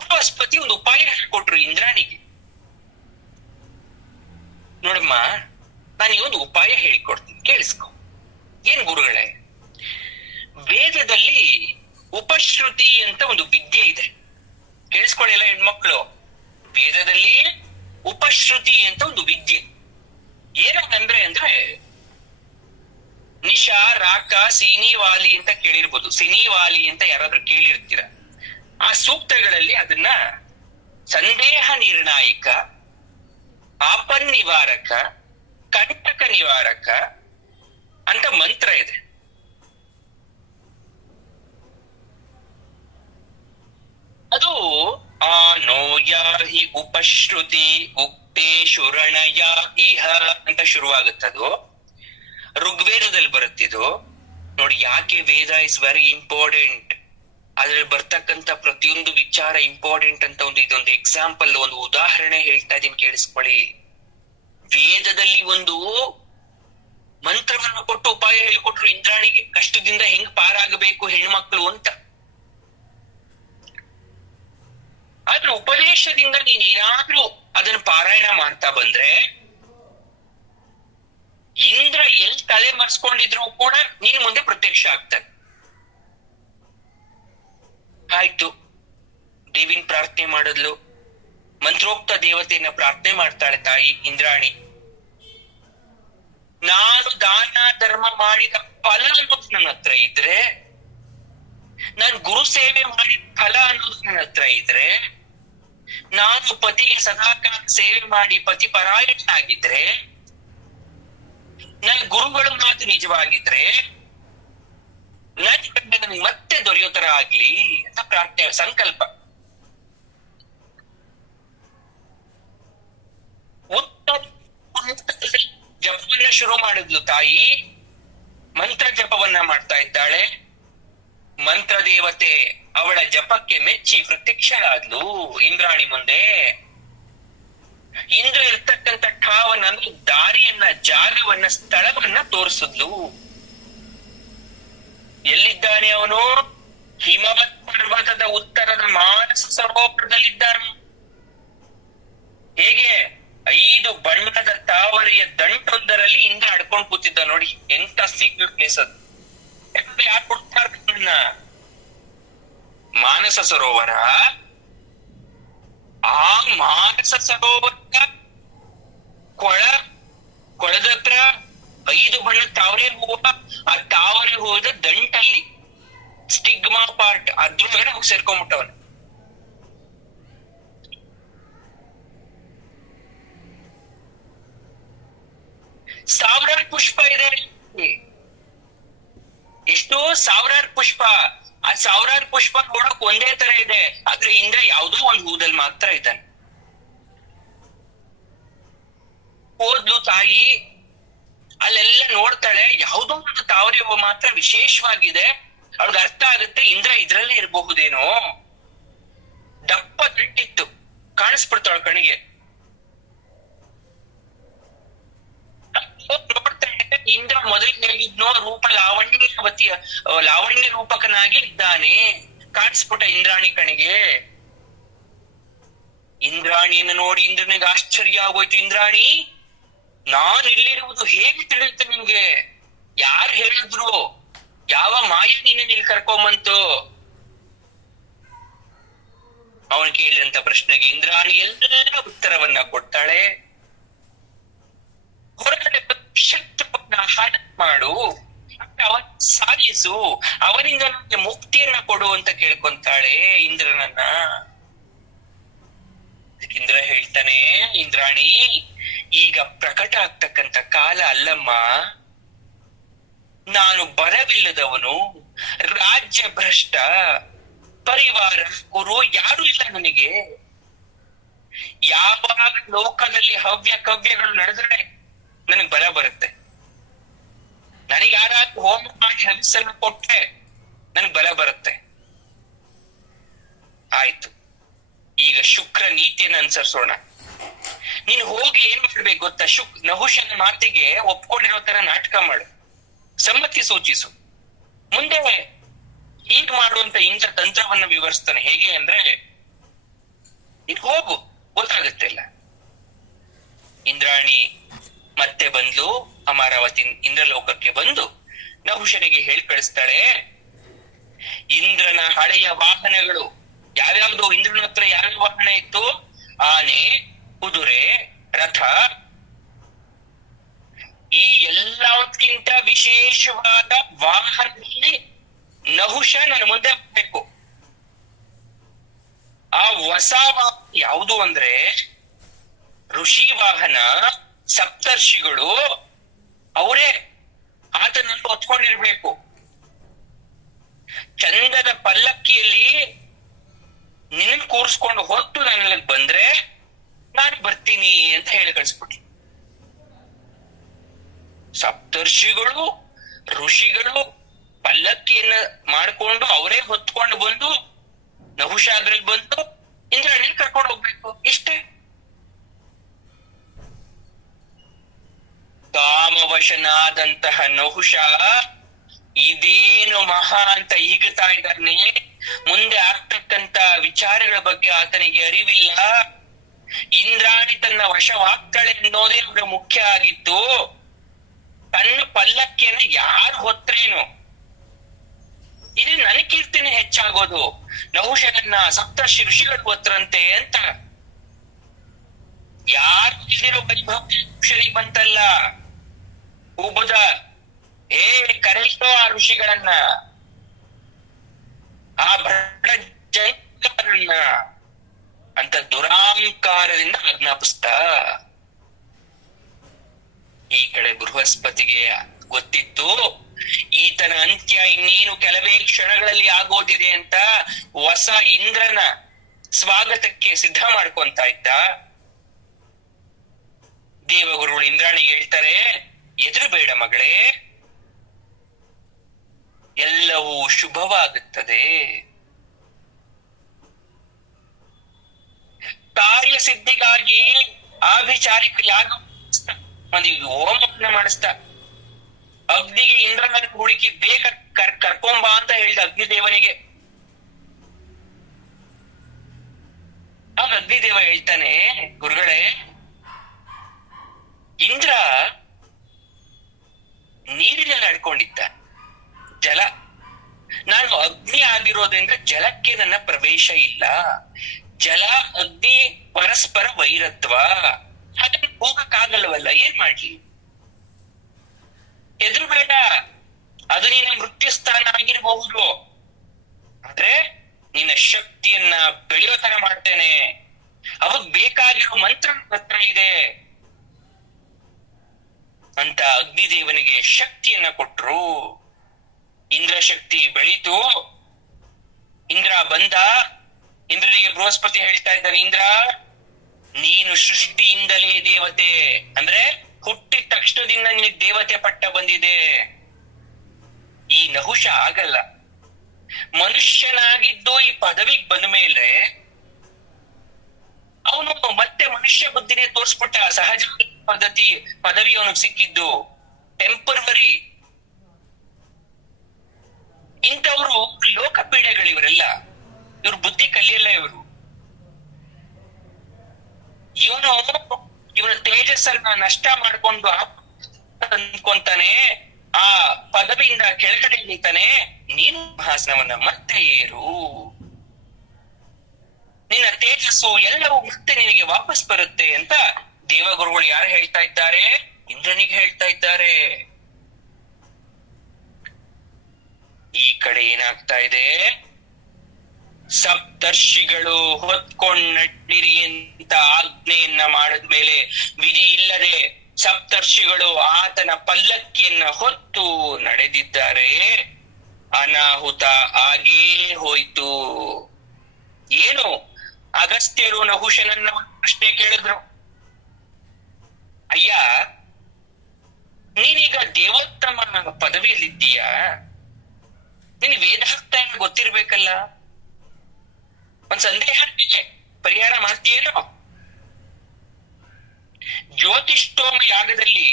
ಬೃಹಸ್ಪತಿ ಒಂದು ಉಪಾಯ ಹೇಳ್ಕೊಟ್ರು ಇಂದ್ರಾಣಿಗೆ. ನೋಡಮ್ಮ, ನಾನೀಗೊಂದು ಉಪಾಯ ಹೇಳಿಕೊಡ್ತೀನಿ, ಕೇಳಿಸ್ಕೊ. ಏನ್ ಗುರುಗಳೇ? ವೇದದಲ್ಲಿ ಉಪಶ್ರುತಿ ಅಂತ ಒಂದು ವಿದ್ಯೆ ಇದೆ, ಕೇಳಿಸ್ಕೊಳ್ಳಿ ಎಲ್ಲ ಹೆಣ್ಮಕ್ಳು. ವೇದದಲ್ಲಿ ಉಪಶ್ರುತಿ ಅಂತ ಒಂದು ವಿದ್ಯೆ ಏನಂದ್ರೆ ನಿಶಾ, ರಾಕ, ಸಿನಿವಾಲಿ ಅಂತ ಕೇಳಿರ್ಬೋದು. ಸಿನಿವಾಲಿ ಅಂತ ಯಾರಾದ್ರೂ ಕೇಳಿರ್ತೀರ. ಆ ಸೂಕ್ತಗಳಲ್ಲಿ ಅದನ್ನ ಸಂದೇಹ ನಿರ್ಣಾಯಕ, ಆಪನ್ ನಿವಾರಕ, ಕಂಟಕ ನಿವಾರಕ ಅಂತ ಮಂತ್ರ ಇದೆ. ಅದು ಆನೋ ಯಾಹಿ ಉಪಶ್ರುತಿ ಉಕ್ತೆ ಶುರಣಯ ಇಹ ಅಂತ ಶುರುವಾಗುತ್ತದು. ಋಗ್ವೇದದಲ್ಲಿ ಬರುತ್ತಿದ್ದು. ನೋಡಿ, ಯಾಕೆ ವೇದ ಇಸ್ ವೆರಿ ಇಂಪಾರ್ಟೆಂಟ್, ಅದ್ರಲ್ಲಿ ಬರ್ತಕ್ಕಂತ ಪ್ರತಿಯೊಂದು ವಿಚಾರ ಇಂಪಾರ್ಟೆಂಟ್ ಅಂತ ಇದೊಂದು ಎಕ್ಸಾಂಪಲ್, ಒಂದು ಉದಾಹರಣೆ ಹೇಳ್ತಾ ಇದೀನಿ, ಕೇಳಿಸ್ಕೊಳ್ಳಿ. ವೇದದಲ್ಲಿ ಒಂದು ಮಂತ್ರವನ್ನು ಕೊಟ್ಟು ಉಪಾಯ ಹೇಳಿಕೊಟ್ರು ಇಂದ್ರಾಣಿಗೆ, ಕಷ್ಟದಿಂದ ಹೆಂಗ್ ಪಾರಾಗಬೇಕು ಹೆಣ್ಮಕ್ಳು ಅಂತ. ಆದ್ರೆ ಉಪದೇಶದಿಂದ ನೀನೇನಾದ್ರೂ ಅದನ್ನ ಪಾರಾಯಣ ಮಾಡ್ತಾ ಬಂದ್ರೆ ಇಂದ್ರ ಎಲ್ಲಿ ತಲೆ ಮರ್ಸ್ಕೊಂಡಿದ್ರು ಕೂಡ ನೀನು ಮುಂದೆ ಪ್ರತ್ಯಕ್ಷ ಆಗ್ತಾನೆ. ಆಯ್ತು, ದೇವಿನ ಪ್ರಾರ್ಥನೆ ಮಾಡಿದ್ಲು, ಮಂತ್ರೋಕ್ತ ದೇವತೆಯನ್ನ ಪ್ರಾರ್ಥನೆ ಮಾಡ್ತಾಳೆ ತಾಯಿ ಇಂದ್ರಾಣಿ. ನಾನು ದಾನ ಧರ್ಮ ಮಾಡಿದ ಫಲ ಅನ್ನೋದು ನನ್ನ ಹತ್ರ ಇದ್ರೆ, ನಾನು ಗುರು ಸೇವೆ ಮಾಡಿದ ಫಲ ಅನ್ನೋದು ನನ್ನ ಹತ್ರ ಇದ್ರೆ, ನಾನು ಪತಿಗೆ ಸದಾಕಾಲ ಸೇವೆ ಮಾಡಿ ಪತಿ ಪರಾಯಣನಾಗಿದ್ರೆ, ನನ್ನ ಗುರುಗಳ ಮಾತು ನಿಜವಾಗಿದ್ರೆ ನನ್ಗೆ ಮತ್ತೆ ದೊರೆಯೋ ತರ ಆಗ್ಲಿ ಅಂತ ಪ್ರಾರ್ಥನೆ ಸಂಕಲ್ಪ. ಜಪವನ್ನ ಶುರು ಮಾಡಿದ್ಲು ತಾಯಿ, ಮಂತ್ರ ಜಪವನ್ನ ಮಾಡ್ತಾ ಇದ್ದಾಳೆ. ಮಂತ್ರ ದೇವತೆ ಅವಳ ಜಪಕ್ಕೆ ಮೆಚ್ಚಿ ಪ್ರತ್ಯಕ್ಷಳಾದ್ಲು ಇಂದ್ರಾಣಿ ಮುಂದೆ. ಇಂದ್ರ ಇರ್ತಕ್ಕಂಥ ಠಾವನ್ನ, ಅಂದ್ರೆ ದಾರಿಯನ್ನ, ಜಾಗವನ್ನ, ಸ್ಥಳವನ್ನ ತೋರಿಸಿದ್ಲು. ಎಲ್ಲಿದ್ದಾನೆ ಅವನು? ಹಿಮವತ್ ಪರ್ವತದ ಉತ್ತರದ ಮಾನಸ ಸರೋವರದಲ್ಲಿದ್ದಾನೆ. ಹೇಗೆ? ಮಾಡ್ಕೊಂಡ್ ಕೂತಿದ್ದ ನೋಡಿ, ಎಂತ ಸೀಕ್ರೆಟ್ ಪ್ಲೇಸ್ ಅದು. ಯಾರು ಕೊಡ್ತಾರ? ಮಾನಸ ಸರೋವರ. ಆ ಮಾನಸ ಸರೋವರ ಕೊಳದತ್ರ 5 ಬಣ್ಣದ ತಾವರೆ ಹೂವ, ಆ ತಾವರೆ ಹೂವದ ದಂಟಲ್ಲಿ ಸ್ಟಿಗ್ಮಾ ಪಾರ್ಟ್ ಅದ್ರೊಳಗಡೆ ಹೋಗಿ ಸೇರ್ಕೊಂಡ್ಬಿಟ್ಟವನ. ಸಾವಿರಾರು ಪುಷ್ಪ ಇದೆ, ಎಷ್ಟೋ ಸಾವಿರಾರು ಪುಷ್ಪ. ಆ ಸಾವಿರಾರು ಪುಷ್ಪ ನೋಡಕ್ ಒಂದೇ ತರ ಇದೆ, ಆದ್ರೆ ಇಂದ್ರ ಯಾವ್ದೋ ಒಂದು ಹೂದಲ್ಲಿ ಮಾತ್ರ ಇದ್ದಾನೆ. ಹೋದ್ಲು ತಾಯಿ, ಅಲ್ಲೆಲ್ಲ ನೋಡ್ತಾಳೆ, ಯಾವ್ದೋ ಒಂದು ತಾವರೆ ಹೂವು ಮಾತ್ರ ವಿಶೇಷವಾಗಿದೆ. ಅವಳಿಗೆ ಅರ್ಥ ಆಗುತ್ತೆ, ಇಂದ್ರ ಇದ್ರಲ್ಲೇ ಇರಬಹುದೇನೋ. ದಪ್ಪ ದಂಟಿತ್ತು, ಕಾಣಿಸ್ಬಿಡ್ತಾಳ ಕಣಿಗೆ. ನೋಡ್ತಾಳೆ, ಇಂದ್ರ ಮೊದಲಿಗೆ ಹೇಗಿದ್ನೋ ರೂಪ ಲಾವಣ್ಯ ರೂಪಕನಾಗಿ ಇದ್ದಾನೆ. ಕಾಣಿಸ್ಬಿಟ್ಟ ಇಂದ್ರಾಣಿ ಕಣಿಗೆ. ಇಂದ್ರಾಣಿಯನ್ನು ನೋಡಿ ಇಂದ್ರನಿಗೆ ಆಶ್ಚರ್ಯ ಆಗೋಯ್ತು. ಇಂದ್ರಾಣಿ, ನಾನು ಇಲ್ಲಿರುವುದು ಹೇಗೆ ತಿಳಿಯುತ್ತೆ ನಿನ್ಗೆ? ಯಾರು ಹೇಳಿದ್ರು? ಯಾವ ಮಾಯ ನೀನು ಇಲ್ಲಿ ಕರ್ಕೊಂಬಂತು? ಅವನು ಕೇಳಿದಂತ ಪ್ರಶ್ನೆಗೆ ಇಂದ್ರಾಣಿ ಎಲ್ಲ ಉತ್ತರವನ್ನ ಕೊಡ್ತಾಳೆ. ಹೊರಗಡೆ ಶತ್ರುವನ್ನ ಹರಣ ಮಾಡು, ಅವನ್ ಸಾಧಿಸು, ಅವನಿಂದ ನಮ್ಗೆ ಮುಕ್ತಿಯನ್ನ ಕೊಡು ಅಂತ ಕೇಳ್ಕೊಂತಾಳೆ ಇಂದ್ರನನ್ನ. ಇಂದ್ರ ಹೇಳ್ತಾನೆ, ಇಂದ್ರಾಣಿ, ಈಗ ಪ್ರಕಟ ಆಗ್ತಕ್ಕಂತ ಕಾಲ ಅಲ್ಲಮ್ಮ. ನಾನು ಬರವಿಲ್ಲದವನು, ರಾಜ್ಯ ಭ್ರಷ್ಟ, ಪರಿವಾರ ಗುರು ಯಾರು ಇಲ್ಲ ನನಗೆ. ಯಾವಾಗ ಲೋಕದಲ್ಲಿ ಹವ್ಯ ಕವ್ಯಗಳು ನಡೆದ್ರೆ ನನಗ್ ಬರ ಬರುತ್ತೆ. ನನಗೆ ಯಾರಾದ್ರೂ ಹೋಮ ಮಾಡಿ ಹವಿಸನ್ನು ಕೊಟ್ರೆ ನನಗ್ ಬಲ ಬರುತ್ತೆ. ಆಯ್ತು, ಈಗ ಶುಕ್ರ ನೀತಿಯನ್ನು ಅನುಸರಿಸೋಣ. ನೀನು ಹೋಗಿ ಏನ್ ಮಾಡ್ಬೇಕು ಗೊತ್ತಾ? ನಹುಷನ ಮಾತಿಗೆ ಒಪ್ಕೊಂಡಿರೋ ತರ ನಾಟಕ ಮಾಡು, ಸಮ್ಮತಿ ಸೂಚಿಸು. ಮುಂದೆ ಹೀಗ್ ಮಾಡುವಂತ ಇಂದ್ರ ತಂತ್ರವನ್ನ ವಿವರಿಸ್ತಾನೆ. ಹೇಗೆ ಅಂದ್ರೆ, ಈಗ ಹೋಗು, ಗೊತ್ತಾಗುತ್ತೆ ಇಲ್ಲ. ಇಂದ್ರಾಣಿ ಮತ್ತೆ ಬಂದ್ಲು, ಅಮರಾವತಿ ಇಂದ್ರಲೋಕಕ್ಕೆ ಬಂದು ನಹುಷನಿಗೆ ಹೇಳಿ ಕಳಿಸ್ತಾಳೆ, ಇಂದ್ರನ ಹಳೆಯ ವಾಹನಗಳು ಯಾವ್ಯಾವ್ದು, ಇಂದ್ರನ ಹತ್ರ ಯಾವ್ಯಾವ ವಾಹನ ಇತ್ತು? ಆನೆ, ಕುದುರೆ, ರಥ. ಈ ಎಲ್ಲಕ್ಕಿಂತ ವಿಶೇಷವಾದ ವಾಹನದಲ್ಲಿ ನಹುಷ ನನ್ನ ಮುಂದೆ ಬರ್ಬೇಕು. ಆ ಹೊಸ ವಾಹನ ಯಾವುದು ಅಂದ್ರೆ ಋಷಿ ವಾಹನ. ಸಪ್ತರ್ಷಿಗಳು ಅವರೇ ಆತನಲ್ಲಿ ಹೊತ್ಕೊಂಡಿರ್ಬೇಕು. ಚಂದದ ಪಲ್ಲಕ್ಕಿಯಲ್ಲಿ ನಿನ್ನ ಕೂರಿಸ್ಕೊಂಡು ಹೊತ್ತು ನನ್ನಲ್ಲಿ ಬಂದ್ರೆ ನಾನು ಬರ್ತೀನಿ ಅಂತ ಹೇಳಿ ಕಳಿಸ್ಬಿಟ್ರು. ಸಪ್ತರ್ಷಿಗಳು, ಋಷಿಗಳು ಪಲ್ಲಕ್ಕಿಯನ್ನ ಮಾಡ್ಕೊಂಡು ಅವರೇ ಹೊತ್ಕೊಂಡು ಬಂದು ನಹುಷ ಅದ್ರಲ್ಲಿ ಬಂದು ಇಂದ್ರಾಣಿಯಲ್ಲಿ ಕರ್ಕೊಂಡು ಹೋಗ್ಬೇಕು. ಇಷ್ಟೇ. ಕಾಮವಶನಾದಂತಹ ನಹುಷ ಇದೇನು ಮಹಾ ಅಂತ ಈಗುತ್ತಾ ಇದ್ದಾನೆ. ಮುಂದೆ ಆಗ್ತಕ್ಕಂತ ವಿಚಾರಗಳ ಬಗ್ಗೆ ಆತನಿಗೆ ಅರಿವಿಲ್ಲ. ಇಂದ್ರಾಣಿ ತನ್ನ ವಶವಾಗ್ತಾಳೆ ಅನ್ನೋದೇ ಅವರ ಮುಖ್ಯ ಆಗಿತ್ತು. ತನ್ನ ಪಲ್ಲಕ್ಕಿಯನ್ನ ಯಾರು ಹೊತ್ರೇನು, ಇದು ನನ್ನ ಕೀರ್ತಿನೇ ಹೆಚ್ಚಾಗೋದು. ನಹುಷನನ್ನ ಸಪ್ತರ್ಷಿ ಋಷಿಗಳು ಹೊತ್ರಂತೆ ಅಂತ. ಯಾರು ಇಲ್ದಿರೋ ವೈಭವ ನಹುಷನಿಗೆ ಬಂತಲ್ಲ. ಉಬುದ ಹೇ ಕರೆಯೋ ಆ ಋಷಿಗಳನ್ನ, ಆ ಭ್ರಷ್ಟ ಜೈನರನ್ನ ಅಂತ ದುರಾಂಕಾರದಿಂದ ಆಜ್ಞಾಪಿಸ್ತಾ. ಈ ಕಡೆ ಬೃಹಸ್ಪತಿಗೆ ಗೊತ್ತಿತ್ತು ಈತನ ಅಂತ್ಯ ಇನ್ನೇನು ಕೆಲವೇ ಕ್ಷಣಗಳಲ್ಲಿ ಆಗೋದಿದೆ ಅಂತ. ಹೊಸ ಇಂದ್ರನ ಸ್ವಾಗತಕ್ಕೆ ಸಿದ್ಧ ಮಾಡ್ಕೊಂತ ಇದ್ದ. ದೇವಗುರುಗಳು ಇಂದ್ರಾಣಿಗೆ ಹೇಳ್ತಾರೆ, ಎದುರು ಬೇಡ ಮಗಳೇ, ಎಲ್ಲವೂ ಶುಭವಾಗುತ್ತದೆ. ಕಾರ್ಯಸಿದ್ಧಿಗಾಗಿ ಆಭಿಚಾರಿಕ ಯಾಗ ಹೋಮವನ್ನ ಮಾಡಿಸ್ತಾ ಅಗ್ನಿಗೆ ಇಂದ್ರನ ಹುಡುಕಿ ಬೇಗ ಕರ್ಕೊಂಬ ಅಂತ ಹೇಳಿದ ಅಗ್ನಿದೇವನಿಗೆ. ಆಗ ಅಗ್ನಿದೇವ ಹೇಳ್ತಾನೆ, ಗುರುಗಳೇ, ಇಂದ್ರ ನೀರಿನಲ್ಲಿ ಆಡ್ಕೊಂಡಿದ್ದ. ಜಲ, ನಾನು ಅಗ್ನಿ ಆಗಿರೋದ್ರಿಂದ ಜಲಕ್ಕೆ ನನ್ನ ಪ್ರವೇಶ ಇಲ್ಲ. ಜಲ ಅಗ್ನಿ ಪರಸ್ಪರ ವೈರತ್ವ, ಹಾಗಾಗಿ ಹೋಗಕ್ಕಾಗಲ್ವಲ್ಲ, ಏನ್ ಮಾಡ್ಲಿ? ಹೆದರ್ಬೇಡ, ಅದು ನಿನ್ನ ಮೃತ್ಯು ಸ್ಥಾನ ಆಗಿರಬಹುದು, ಆದ್ರೆ ನಿನ್ನ ಶಕ್ತಿಯನ್ನ ಬೆಳೆಯೋ ತರ ಮಾಡ್ತೇನೆ. ಅವಾಗ ಬೇಕಾಗಿರೋ ಮಂತ್ರ ಹತ್ರ ಇದೆ ಅಂತ ಅಗ್ನಿದೇವನಿಗೆ ಶಕ್ತಿಯನ್ನ ಕೊಟ್ರು. ಇಂದ್ರ ಶಕ್ತಿ ಬೆಳೀತು. ಇಂದ್ರ ಬಂದ. ಇಂದ್ರನಿಗೆ ಬೃಹಸ್ಪತಿ ಹೇಳ್ತಾ ಇದ್ದಾನೆ, ಇಂದ್ರ ನೀನು ಸೃಷ್ಟಿಯಿಂದಲೇ ದೇವತೆ, ಅಂದ್ರೆ ಹುಟ್ಟಿದ ತಕ್ಷಣದಿಂದ ನಿನಗೆ ದೇವತೆ ಪಟ್ಟ ಬಂದಿದೆ. ಈ ನಹುಷ ಆಗಲ್ಲ. ಮನುಷ್ಯನಾಗಿದ್ದು ಈ ಪದವಿಗೆ ಬಂದ ಮೇಲೆ ಅವನು ಮತ್ತೆ ಮನುಷ್ಯ ಬುದ್ಧಿನೇ ತೋರ್ಸ್ಬಿಟ್ಟ. ಸಹಜ ಪದವಿ ಅವನಿಗೆ ಸಿಕ್ಕಿದ್ದು ಟೆಂಪರವರಿ. ಇಂಥವ್ರು ಲೋಕಪೀಡೆಗಳಿವರೆಲ್ಲ, ಇವ್ರ ಬುದ್ಧಿ ಕಲಿಯಲ್ಲ. ಇವನ ತೇಜಸ್ಸನ್ನ ನಷ್ಟ ಮಾಡ್ಕೊಂಡು ಅಂದ್ಕೊಂತಾನೆ, ಆ ಪದವಿಯಿಂದ ಕೆಳಗಡೆ ನಿಂತಾನೆ. ನೀನು ಹಾಸನವನ್ನ ಮತ್ತೆ ಏರು, ನಿನ್ನ ತೇಜಸ್ಸು ಎಲ್ಲವೂ ಮತ್ತೆ ನಿನಗೆ ವಾಪಸ್ ಬರುತ್ತೆ ಅಂತ ದೇವಗುರುಗಳು ಯಾರು ಹೇಳ್ತಾ ಇದ್ದಾರೆ? ಇಂದ್ರನಿಗೆ ಹೇಳ್ತಾ ಇದ್ದಾರೆ. ಈ ಕಡೆ ಏನಾಗ್ತಾ ಇದೆ? ಸಪ್ತರ್ಷಿಗಳು ಹೊತ್ಕೊಂಡ್ ನಟ್ಟಿರಿ ಅಂತ ಆಜ್ಞೆಯನ್ನ ಮಾಡಿದ್ಮೇಲೆ ವಿಧಿ ಇಲ್ಲದೆ ಸಪ್ತರ್ಷಿಗಳು ಆತನ ಪಲ್ಲಕ್ಕಿಯನ್ನ ಹೊತ್ತು ನಡೆದಿದ್ದಾರೆ. ಅನಾಹುತ ಆಗೇ ಹೋಯ್ತು. ಏನು? ಅಗಸ್ತ್ಯರು ನಹುಷನನ್ನ ಪ್ರಶ್ನೆ ಕೇಳಿದ್ರು, ಅಯ್ಯ ನೀನೀಗ ದೇವೋತ್ತಮ ಪದವಿಯಲ್ಲಿದ್ದೀಯಾ, ನಿನ್ ವೇದಾರ್ಥ ಗೊತ್ತಿರ್ಬೇಕಲ್ಲ, ಒಂದ್ ಸಂದೇಹ ಪರಿಹಾರ ಮಾಡ್ತೀಯೇನೋ? ಜ್ಯೋತಿಷ್ಠೋಮ ಯಾಗದಲ್ಲಿ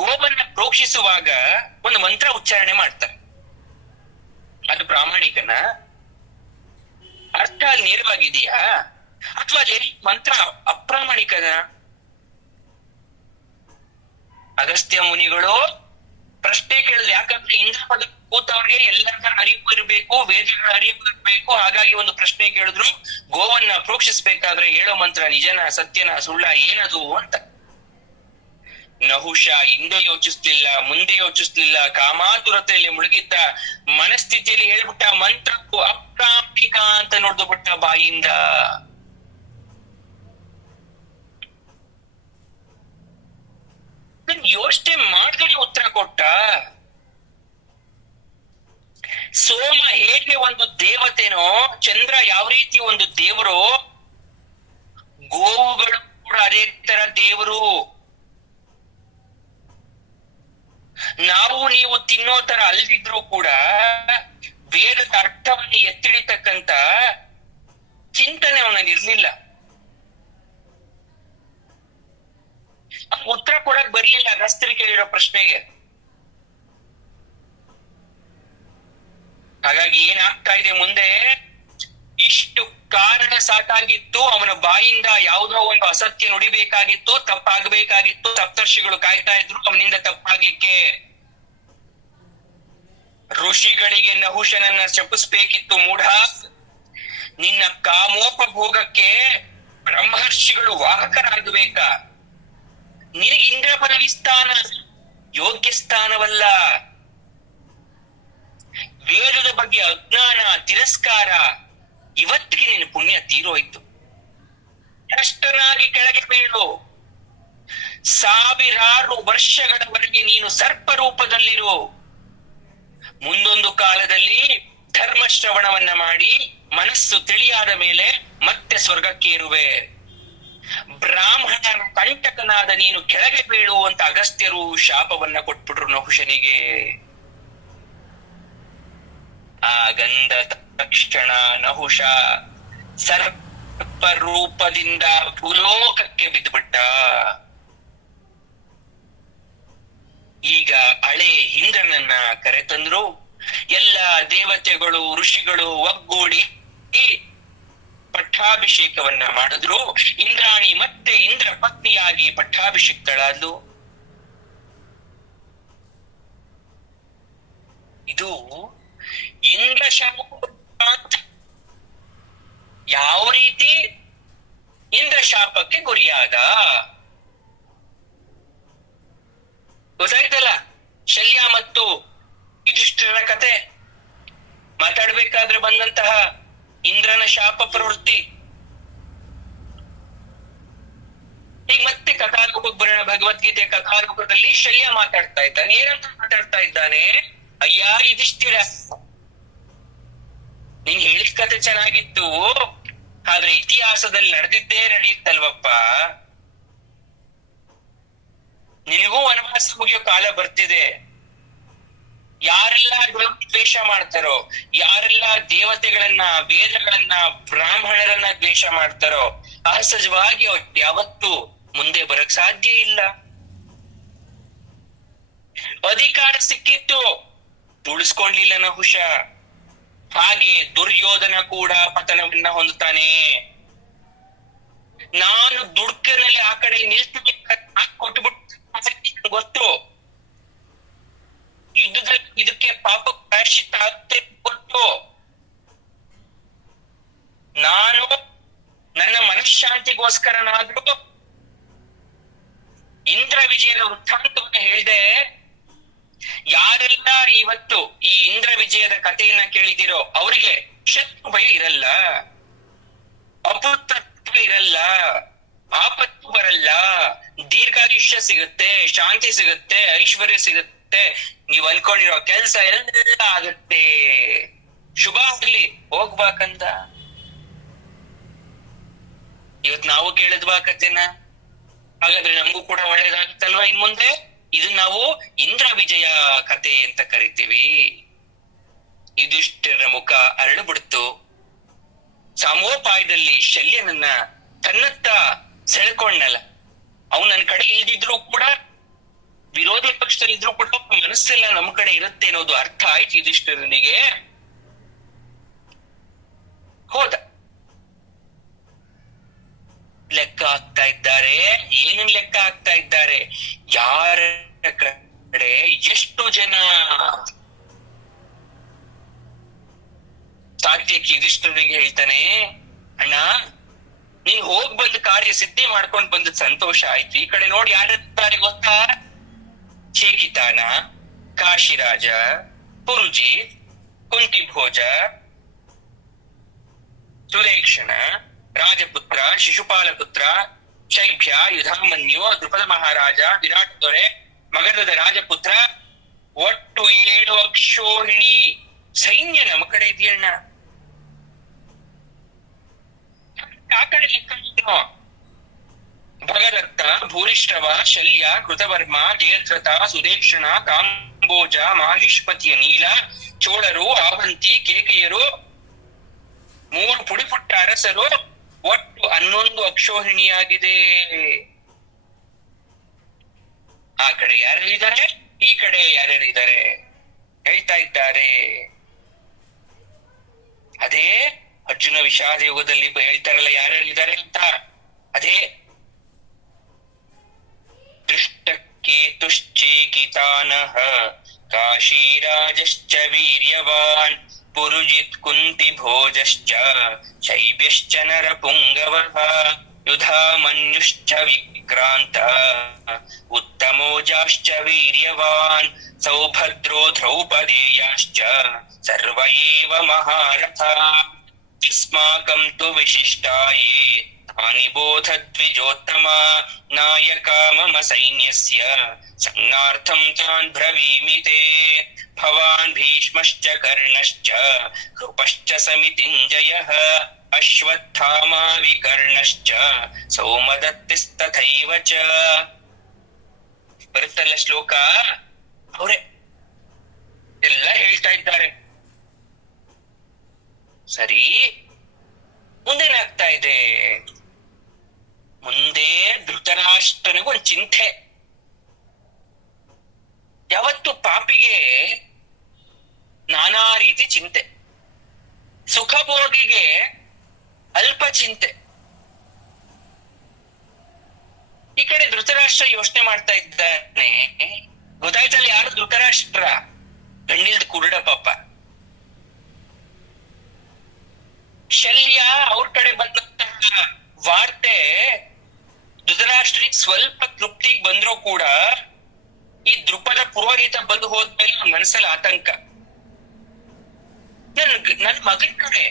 ಗೋವನ್ನ ಪ್ರೋಕ್ಷಿಸುವಾಗ ಒಂದು ಮಂತ್ರ ಉಚ್ಚಾರಣೆ ಮಾಡ್ತಾರೆ. ಅದು ಪ್ರಾಮಾಣಿಕನ? ಅರ್ಥ ಅಲ್ಲಿ ನೇರವಾಗಿದೆಯಾ ಅಥವಾ ಅಲ್ಲಿ ಮಂತ್ರ ಅಪ್ರಾಮಾಣಿಕನ? ಅಗಸ್ತ್ಯ ಮುನಿಗಳು ಪ್ರಶ್ನೆ ಕೇಳಿದ್ರು. ಯಾಕಂದ್ರೆ ಇಂದ್ರ ಪದ ಕೂತವ್ರಿಗೆ ಎಲ್ಲರ ಅರಿವು ಇರಬೇಕು, ವೇದಗಳ ಅರಿವು ಇರಬೇಕು. ಹಾಗಾಗಿ ಒಂದು ಪ್ರಶ್ನೆ ಕೇಳಿದ್ರು, ಗೋವನ್ನ ಪ್ರೋಕ್ಷಿಸ್ಬೇಕಾದ್ರೆ ಹೇಳೋ ಮಂತ್ರ ನಿಜನ, ಸತ್ಯನ, ಸುಳ್ಳ, ಏನದು ಅಂತ. ನಹುಷ ಹಿಂದೆ ಯೋಚಿಸ್ಲಿಲ್ಲ, ಮುಂದೆ ಯೋಚಿಸ್ಲಿಲ್ಲ. ಕಾಮಾತುರತೆಯಲ್ಲಿ ಮುಳುಗಿದ್ದ ಮನಸ್ಥಿತಿಯಲ್ಲಿ ಹೇಳ್ಬಿಟ್ಟ, ಮಂತ್ರ ಅಪ್ರಾಮಾಣಿಕ ಅಂತ ನೋಡ್ದು ಬಿಟ್ಟ ಬಾಯಿಂದ. ಯೋಚನೆ ಮಾಡ್ದೆ ಉತ್ತರ ಕೊಟ್ಟ. ಸೋಮ ಹೇಗೆ ಒಂದು ದೇವತೆನೋ, ಚಂದ್ರ ಯಾವ ರೀತಿ ಒಂದು ದೇವರು, ಗೋವುಗಳು ಕೂಡ ಅದೇ ತರ ದೇವರು. ನಾವು ನೀವು ತಿನ್ನೋ ತರ ಅಲ್ದಿದ್ರು ಕೂಡ ವೇದದ ಅರ್ಥವನ್ನು ಎತ್ತಿಡಿತಕ್ಕಂತ ಚಿಂತನೆ ಅವನಿಗಿರ್ಲಿಲ್ಲ. ಉತ್ತರ ಕೊಡಕ್ ಬರ್ಲಿಲ್ಲ ಅಗಸ್ತ್ಯರು ಕೇಳಿರೋ ಪ್ರಶ್ನೆಗೆ. ಹಾಗಾಗಿ ಏನಾಗ್ತಾ ಇದೆ ಮುಂದೆ? ಇಷ್ಟು ಕಾರಣ ಸಾಕಾಗಿತ್ತು. ಅವನ ಬಾಯಿಂದ ಯಾವುದೋ ಒಂದು ಅಸತ್ಯ ನುಡಿಬೇಕಾಗಿತ್ತು, ತಪ್ಪಾಗಬೇಕಾಗಿತ್ತು. ಸಪ್ತರ್ಷಿಗಳು ಕಾಯ್ತಾ ಇದ್ರು ಅವನಿಂದ ತಪ್ಪಾಗ್ಲಿಕ್ಕೆ. ಋಷಿಗಳಿಗೆ ನಹುಷನನ್ನ ಶಪಿಸ್ಬೇಕಿತ್ತು. ಮೂಢ, ನಿನ್ನ ಕಾಮೋಪಭೋಗಕ್ಕೆ ಬ್ರಹ್ಮರ್ಷಿಗಳು ವಾಹಕರಾಗಬೇಕಾ? ನಿನಗೆ ಇಂದ್ರ ಪದವಿ ಸ್ಥಾನ ಯೋಗ್ಯ ಸ್ಥಾನವಲ್ಲ. ವೇದದ ಬಗ್ಗೆ ಅಜ್ಞಾನ, ತಿರಸ್ಕಾರ, ಇವತ್ತಿಗೆ ನಿನ್ನ ಪುಣ್ಯ ತೀರೋಯ್ತು. ಕಷ್ಟನಾಗಿ ಕೆಳಗೆ ಬೀಳು. ಸಾವಿರಾರು ವರ್ಷಗಳವರೆಗೆ ನೀನು ಸರ್ಪ ರೂಪದಲ್ಲಿರು. ಮುಂದೊಂದು ಕಾಲದಲ್ಲಿ ಧರ್ಮ ಶ್ರವಣವನ್ನ ಮಾಡಿ ಮನಸ್ಸು ತಿಳಿಯಾದ ಮೇಲೆ ಮತ್ತೆ ಸ್ವರ್ಗಕ್ಕೆ ಇರುವೆ. ಬ್ರಾಹ್ಮಣನ ಕಂಟಕನಾದ ನೀನು ಕೆಳಗೆ ಬೀಳು ಅಂತ ಅಗಸ್ತ್ಯರು ಶಾಪವನ್ನ ಕೊಟ್ಬಿಟ್ರು ನಹುಷನಿಗೆ. ಆ ಗಂಧ ತಕ್ಷಣ ನಹುಷ ಸರ್ಪ ರೂಪದಿಂದ ಭೂಲೋಕಕ್ಕೆ ಬಿದ್ದುಬಿಟ್ಟ. ಈಗ ಹಳೆ ಇಂದ್ರನನ್ನ ಕರೆತಂದ್ರು. ಎಲ್ಲ ದೇವತೆಗಳು, ಋಷಿಗಳು ಒಗ್ಗೂಡಿ ಪಟ್ಟಾಭಿಷೇಕವನ್ನ ಮಾಡಿದ್ರು. ಇಂದ್ರಾಣಿ ಮತ್ತೆ ಇಂದ್ರ ಪತ್ನಿಯಾಗಿ ಪಟ್ಟಾಭಿಷಿಕ್ತಳಾದ್ಲು. ಇದು ಇಂದ್ರ ಶಾಪ. ಯಾವ ರೀತಿ ಇಂದ್ರ ಶಾಪಕ್ಕೆ ಗುರಿಯಾದ ಗೊತ್ತಾಯ್ತಲ್ಲ. ಶಲ್ಯ ಮತ್ತು ಯುಧಿಷ್ಠಿರನ ಕತೆ ಮಾತಾಡ್ಬೇಕಾದ್ರೆ ಬಂದಂತಹ ಇಂದ್ರನ ಶಾಪ ಪ್ರವೃತ್ತಿ. ಈಗ ಮತ್ತೆ ಕಥಾಲೋಕಕ್ಕೆ ಬರೋಣ. ಭಗವದ್ಗೀತೆ ಕಥಾಲೋಕದಲ್ಲಿ ಶಲ್ಯ ಮಾತಾಡ್ತಾ ಇದ್ದಾನೆ. ಏನಂತ ಮಾತಾಡ್ತಾ ಇದ್ದಾನೆ? ಅಯ್ಯ ಯುಧಿಷ್ಠಿರ, ನೀನ್ ಹೇಳಿದ ಕತೆ ಚೆನ್ನಾಗಿತ್ತು, ಆದ್ರೆ ಇತಿಹಾಸದಲ್ಲಿ ನಡೆದಿದ್ದೇ ನಡೆಯುತ್ತಲ್ವಪ್ಪ. ನಿನಗೂ ವನವಾಸ ಮುಗಿಯೋ ಕಾಲ ಬರ್ತಿದೆ. ಯಾರೆಲ್ಲ ದ್ವೇಷ ಮಾಡ್ತಾರೋ, ಯಾರೆಲ್ಲ ದೇವತೆಗಳನ್ನ, ವೇದಗಳನ್ನ, ಬ್ರಾಹ್ಮಣರನ್ನ ದ್ವೇಷ ಮಾಡ್ತಾರೋ, ಅಸಹಜವಾಗಿ ಅವ್ರು ಯಾವತ್ತೂ ಮುಂದೆ ಬರಕ್ ಸಾಧ್ಯ ಇಲ್ಲ. ಅಧಿಕಾರ ಸಿಕ್ಕಿತ್ತು, ಉಳಿಸ್ಕೊಂಡ್ಲಿಲ್ಲ ನಹುಷ. ಹಾಗೆ ದುರ್ಯೋಧನ ಕೂಡ ಪತನವನ್ನ ಹೊಂದುತ್ತಾನೆ. ನಾನು ದುಡ್ಕನಲ್ಲಿ ಆ ಕಡೆ ಕೊಟ್ಟುಬಿಟ್ಟು ಗೊತ್ತು, ಯುದ್ಧದಲ್ಲಿ ಇದಕ್ಕೆ ಪಾಪ ಪ್ರಾಯಶ್ಚಿತ್ತ ಆಗುತ್ತೆ ಗೊತ್ತು. ನಾನು ನನ್ನ ಮನಃಶಾಂತಿಗೋಸ್ಕರನಾದ್ರೂ ಇಂದ್ರ ವಿಜಯದ ವೃತ್ತಾಂತವನ್ನು ಹೇಳ್ದೆ. ಯಾರೆಲ್ಲ ಇವತ್ತು ಈ ಇಂದ್ರ ವಿಜಯದ ಕಥೆಯನ್ನ ಕೇಳಿದಿರೋ ಅವರಿಗೆ ಶತ್ರು ಭಯ ಇರಲ್ಲ, ಅಪುತ್ರತ್ವ ಇರಲ್ಲ, ಆಪತ್ತು ಬರಲ್ಲ, ದೀರ್ಘಾಯುಷ್ಯ ಸಿಗುತ್ತೆ, ಶಾಂತಿ ಸಿಗುತ್ತೆ, ಐಶ್ವರ್ಯ ಸಿಗುತ್ತೆ, ನೀವ್ ಅನ್ಕೊಂಡಿರೋ ಕೆಲ್ಸ ಎಲ್ಲ ಆಗುತ್ತೆ, ಶುಭ ಆಗ್ಲಿ, ಹೋಗ್ಬೇಕಂತ. ಇವತ್ ನಾವು ಕೇಳಿದ್ವಾ ಕಥೆನ? ಹಾಗಾದ್ರೆ ನಮಗೂ ಕೂಡ ಒಳ್ಳೇದಾಗುತ್ತಲ್ವಾ ಇನ್ ಮುಂದೆ? ಇದು ನಾವು ಇಂದ್ರ ವಿಜಯ ಕಥೆ ಅಂತ ಕರಿತೀವಿ. ಯುಧಿಷ್ಠಿರನ ಮುಖ ಅರಳು ಬಿಡ್ತು. ಸಮೋಪಾಯದಲ್ಲಿ ಶಲ್ಯನನ್ನ ತನ್ನತ್ತ ಸೆಳ್ಕೊಂಡಲ್ಲ. ಅವನು ನನ್ನ ಕಡೆ ಇಲ್ದಿದ್ರು ಕೂಡ, ವಿರೋಧಿ ಪಕ್ಷದಲ್ಲಿ ಇದ್ರು ಕೂಡ ಮನಸ್ಸೆಲ್ಲ ನಮ್ಮ ಕಡೆ ಇರುತ್ತೆ ಅನ್ನೋದು ಅರ್ಥ ಆಯ್ತು ಯುಧಿಷ್ಠಿರನಿಗೆ. ಹೋದ. ಲೆಕ್ಕ ಆಗ್ತಾ ಇದ್ದಾರೆ. ಏನನ್ ಲೆಕ್ಕ ಆಗ್ತಾ ಇದ್ದಾರೆ? ಯಾರ ಕಡೆ ಎಷ್ಟು ಜನ? ಸಾತ್ಯಕ್ಕೆ ಯುಧಿಷ್ಠಿರನಿಗೆ ಹೇಳ್ತಾನೆ, ಅಣ್ಣ ನೀನ್ ಹೋಗ್ ಬಂದ ಕಾರ್ಯ ಸಿದ್ಧಿ ಮಾಡ್ಕೊಂಡ್ ಬಂದ ಸಂತೋಷ ಆಯ್ತು. ಈ ಕಡೆ ನೋಡಿ ಯಾರಿದ್ದಾರೆ ಗೊತ್ತಾ? ಚೇಕಿತಾನ, ಕಾಶಿರಾಜ, ಪುರುಜಿತ್, ಕುಂತಿಭೋಜ, ಸುರೇಕ್ಷಣ, ರಾಜಪುತ್ರ, ಶಿಶುಪಾಲ ಪುತ್ರ, ಶೈಭ್ಯ, ಯುಧಾಮನ್ಯು, ದ್ರುಪದ ಮಹಾರಾಜ, ವಿರಾಟ್ ದೊರೆ, ಮಗಧದ ರಾಜಪುತ್ರ, ಒಟ್ಟು 7 ಅಕ್ಷೋಹಿಣಿ ಸೈನ್ಯ ನಮ್ಮ ಕಡೆ ಇದೆಯಣ್ಣ. ಆ ಕಡೆ ಲೆಕ್ಕ ಭಗದತ್ತ, ಭೂರಿಶ್ರವ, ಶಲ್ಯ, ಕೃತವರ್ಮ, ಜಯದ್ರಥ, ಸುದೇಕ್ಷಣ, ಕಾಂಬೋಜ, ಮಾಹಿಷ್ಪತಿಯ ನೀಲ, ಚೋಳರು, ಆವಂತಿ, ಕೇಕೆಯರು, 3 ಪುಡಿಪುಟ್ಟ ಅರಸರು, ಒಟ್ಟು 11 ಅಕ್ಷೋಹಿಣಿಯಾಗಿದೆ. ಆ ಕಡೆ ಯಾರ್ಯಾರಿದ್ದಾರೆ, ಈ ಕಡೆ ಯಾರ್ಯಾರಿದ್ದಾರೆ ಹೇಳ್ತಾ ಇದ್ದಾರೆ. ಅದೇ ಅರ್ಜುನ ವಿಷಾದ ಯುಗದಲ್ಲಿ ಹೇಳ್ತಾರಲ್ಲ ಯಾರ್ಯಾರಿದ್ದಾರೆ ಅಂತ. ಅದೇ ದೃಷ್ಟಕೇತುಶ್ಚೇಕಿತಾನಃ, ಕಾಶೀರಾಜಶ್ಚ ವೀರ್ಯವಾನ್, ಪುರುಜಿತ್ ಕುಂತಿಭೋಜಶ್ಚ, ಶೈಬ್ಯಶ್ಚ ನರಪುಂಗವಃ, ಯುಧಾಮನ್ಯುಶ್ಚ ವಿಕ್ರಾಂತ, ಉತ್ತಮೋಜಾಶ್ಚ ವೀರ್ಯವಾನ್, ಸೌಭದ್ರೋ ದ್ರೌಪದೇಯಾಶ್ಚ ಸರ್ವ ಏವ ಮಹಾರಥಾ, ಅಸ್ಮಾಕಂ ತು ವಿಶಿಷ್ಟಾಯೇ ತಾನಿ ಬೋಧ ದ್ವಿಜೋತ್ತಮ, ನಾಯಕ ಮಮ ಸೈನ್ಯಸ್ಯ ಸಂಜ್ಞಾರ್ಥಂ ತಾನ್ ಬ್ರವೀಮಿ ತೇ, ಭವಾನ್ ಭೀಷ್ಮಶ್ಚ ಕರ್ಣಶ್ಚ ಕೃಪಶ್ಚ ಸಮಿತಿಂಜಯಃ, ಅಶ್ವತ್ಥಾಮಾ ವಿಕರ್ಣಶ್ಚ ಸೌಮದತ್ತಿಸ್ತಥೈವ ಚ. ಬರುತ್ತಲ್ಲ ಶ್ಲೋಕ, ಅವರೇ ಎಲ್ಲ ಹೇಳ್ತಾ ಇದ್ದಾರೆ. ಸರಿ, ಮುಂದೇನಾಗ್ತಾ ಇದೆ? ಮುಂದೆ ಧೃತರಾಷ್ಟ್ರನಿಗೂ ಒಂದು ಚಿಂತೆ. ಯಾವತ್ತು ಪಾಪಿಗೆ ನಾನಾ ರೀತಿ ಚಿಂತೆ. ಸುಖಭೋಗಿಗೆ ಅಲ್ಪ ಚಿಂತೆ. ಈ ಕಡೆ ಧೃತರಾಷ್ಟ್ರ ಯೋಚನೆ ಮಾಡ್ತಾ ಇದ್ದಾನೆ. ಗೊತ್ತಾಯ್ತಲ್ಲ ಯಾರು ಧೃತರಾಷ್ಟ್ರ? ಕಣ್ಣಿಲ್ದ ಕುರುಡ ಪಾಪ. ಶಲ್ಯ ಅವ್ರ ಕಡೆ ಬಂದಂತಹ ವಾರ್ತೆ ಧೃತರಾಷ್ಟ್ರಿಗೆ ಸ್ವಲ್ಪ ತೃಪ್ತಿಗೆ ಬಂದ್ರೂ ಕೂಡ ಈ ದೃಪದ ಪುರೋಹಿತ ಬಂದು ಹೋದ್ಮೇಲೆ ಅವ್ನ ಮನಸ್ಸಲ್ಲಿ ಆತಂಕ. ನನ್ ಮಗನ ಕಡೆ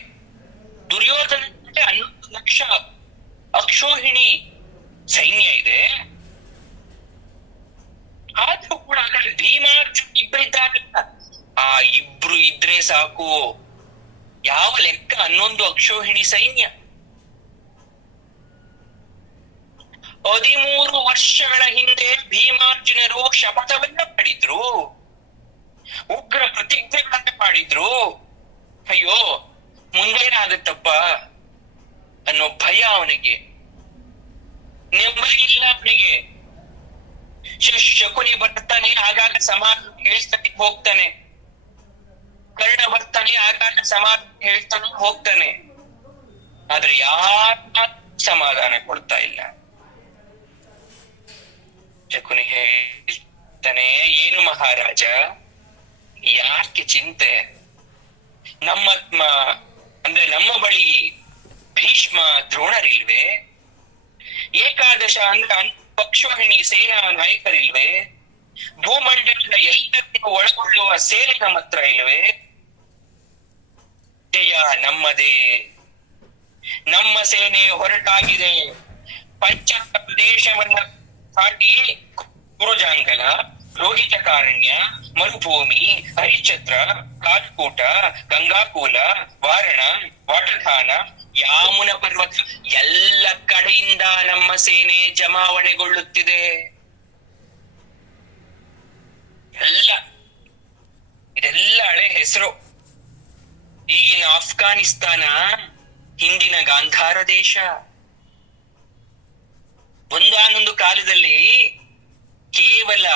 ದುರ್ಯೋಧನ 11 ಲಕ್ಷ ಅಕ್ಷೋಹಿಣಿ ಸೈನ್ಯ ಇದೆ, ಆದ್ರೂ ಕೂಡ ಆ ಕಡೆ ಭೀಮಾರ್ಜುನ್ ಇಬ್ಬರಿದ್ದಾರಲ್ಲ, ಆ ಇಬ್ರು ಇದ್ರೆ ಸಾಕು, ಯಾವ ಲೆಕ್ಕ 11 ಅಕ್ಷೋಹಿಣಿ ಸೈನ್ಯ. 13 ವರ್ಷಗಳ ಹಿಂದೆ ಭೀಮಾರ್ಜುನರು ಶಪಥವನ್ನ ಪಡಿದ್ರು, ಉಗ್ರ ಪ್ರತಿಜ್ಞೆಗಳನ್ನ ಮಾಡಿದ್ರು. ಅಯ್ಯೋ ಮುಂದೇನಾಗತ್ತಪ್ಪ ಅನ್ನೋ ಭಯ ಅವನಿಗೆ, ನೆಮ್ಮದಿ ಇಲ್ಲ ಅವನಿಗೆ. ಶಕುನಿ ಬರ್ತಾನೆ, ಆಗಾಗ ಸಮಾಧಾನ ಹೇಳ್ತಾನೆ ಹೋಗ್ತಾನೆ. ಕರ್ಣ ಬರ್ತಾನೆ, ಆಗಾಗ ಸಮಾಧಾನ ಹೇಳ್ತಾನೆ ಹೋಗ್ತಾನೆ. ಆದ್ರೆ ಯಾರ ಸಮಾಧಾನ ಕೊಡ್ತಾ ಇಲ್ಲ. ಶಕುನಿ ಹೇಳ್ತಾನೆ, ಏನು ಮಹಾರಾಜ, ಯಾಕೆ ಚಿಂತೆ? ನಮ್ಮ ಬಳಿ ಭೀಷ್ಮ ದ್ರೋಣರಿಲ್ವೇ? ಏಕಾದಶ ಅಂದ್ರೆ ಪಕ್ಷೋಹಿಣಿ ಸೇನಾ ನಾಯಕರಿಲ್ವೇ? ಭೂಮಂಡಲದ ಎಲ್ಲರಿಗೂ ಒಳಗೊಳ್ಳುವ ಸೇನೆ ನಮ್ಮ ಹತ್ರ ಇಲ್ವೇ? ಜಯ ನಮ್ಮದೇ, ನಮ್ಮ ಸೇನೆ ಹೊರಟಾಗಿದೆ. ಪಂಚ ಪ್ರದೇಶವನ್ನ ದಾಟಿ ಕುರುಜಾಂಗಲ, ರೋಹಿತಕಾರಣ್ಯ, ಮರುಭೂಮಿ, ಹರಿಶ್ಚತ್ರ, ಕಾಲ್ಕೂಟ, ಗಂಗಾಕೂಲ, ವಾರಣ, ವಾಟಧಾನ, ಯಾಮುನ ಪರ್ವತ ಎಲ್ಲ ಕಡೆಯಿಂದ ನಮ್ಮ ಸೇನೆ ಜಮಾವಣೆಗೊಳ್ಳುತ್ತಿದೆ. ಇದೆಲ್ಲ ಹಳೆ ಹೆಸರು. ಈಗಿನ ಅಫ್ಘಾನಿಸ್ತಾನ, ಹಿಂದಿನ ಗಾಂಧಾರ ದೇಶ. ಒಂದಾನೊಂದು ಕಾಲದಲ್ಲಿ ಕೇವಲ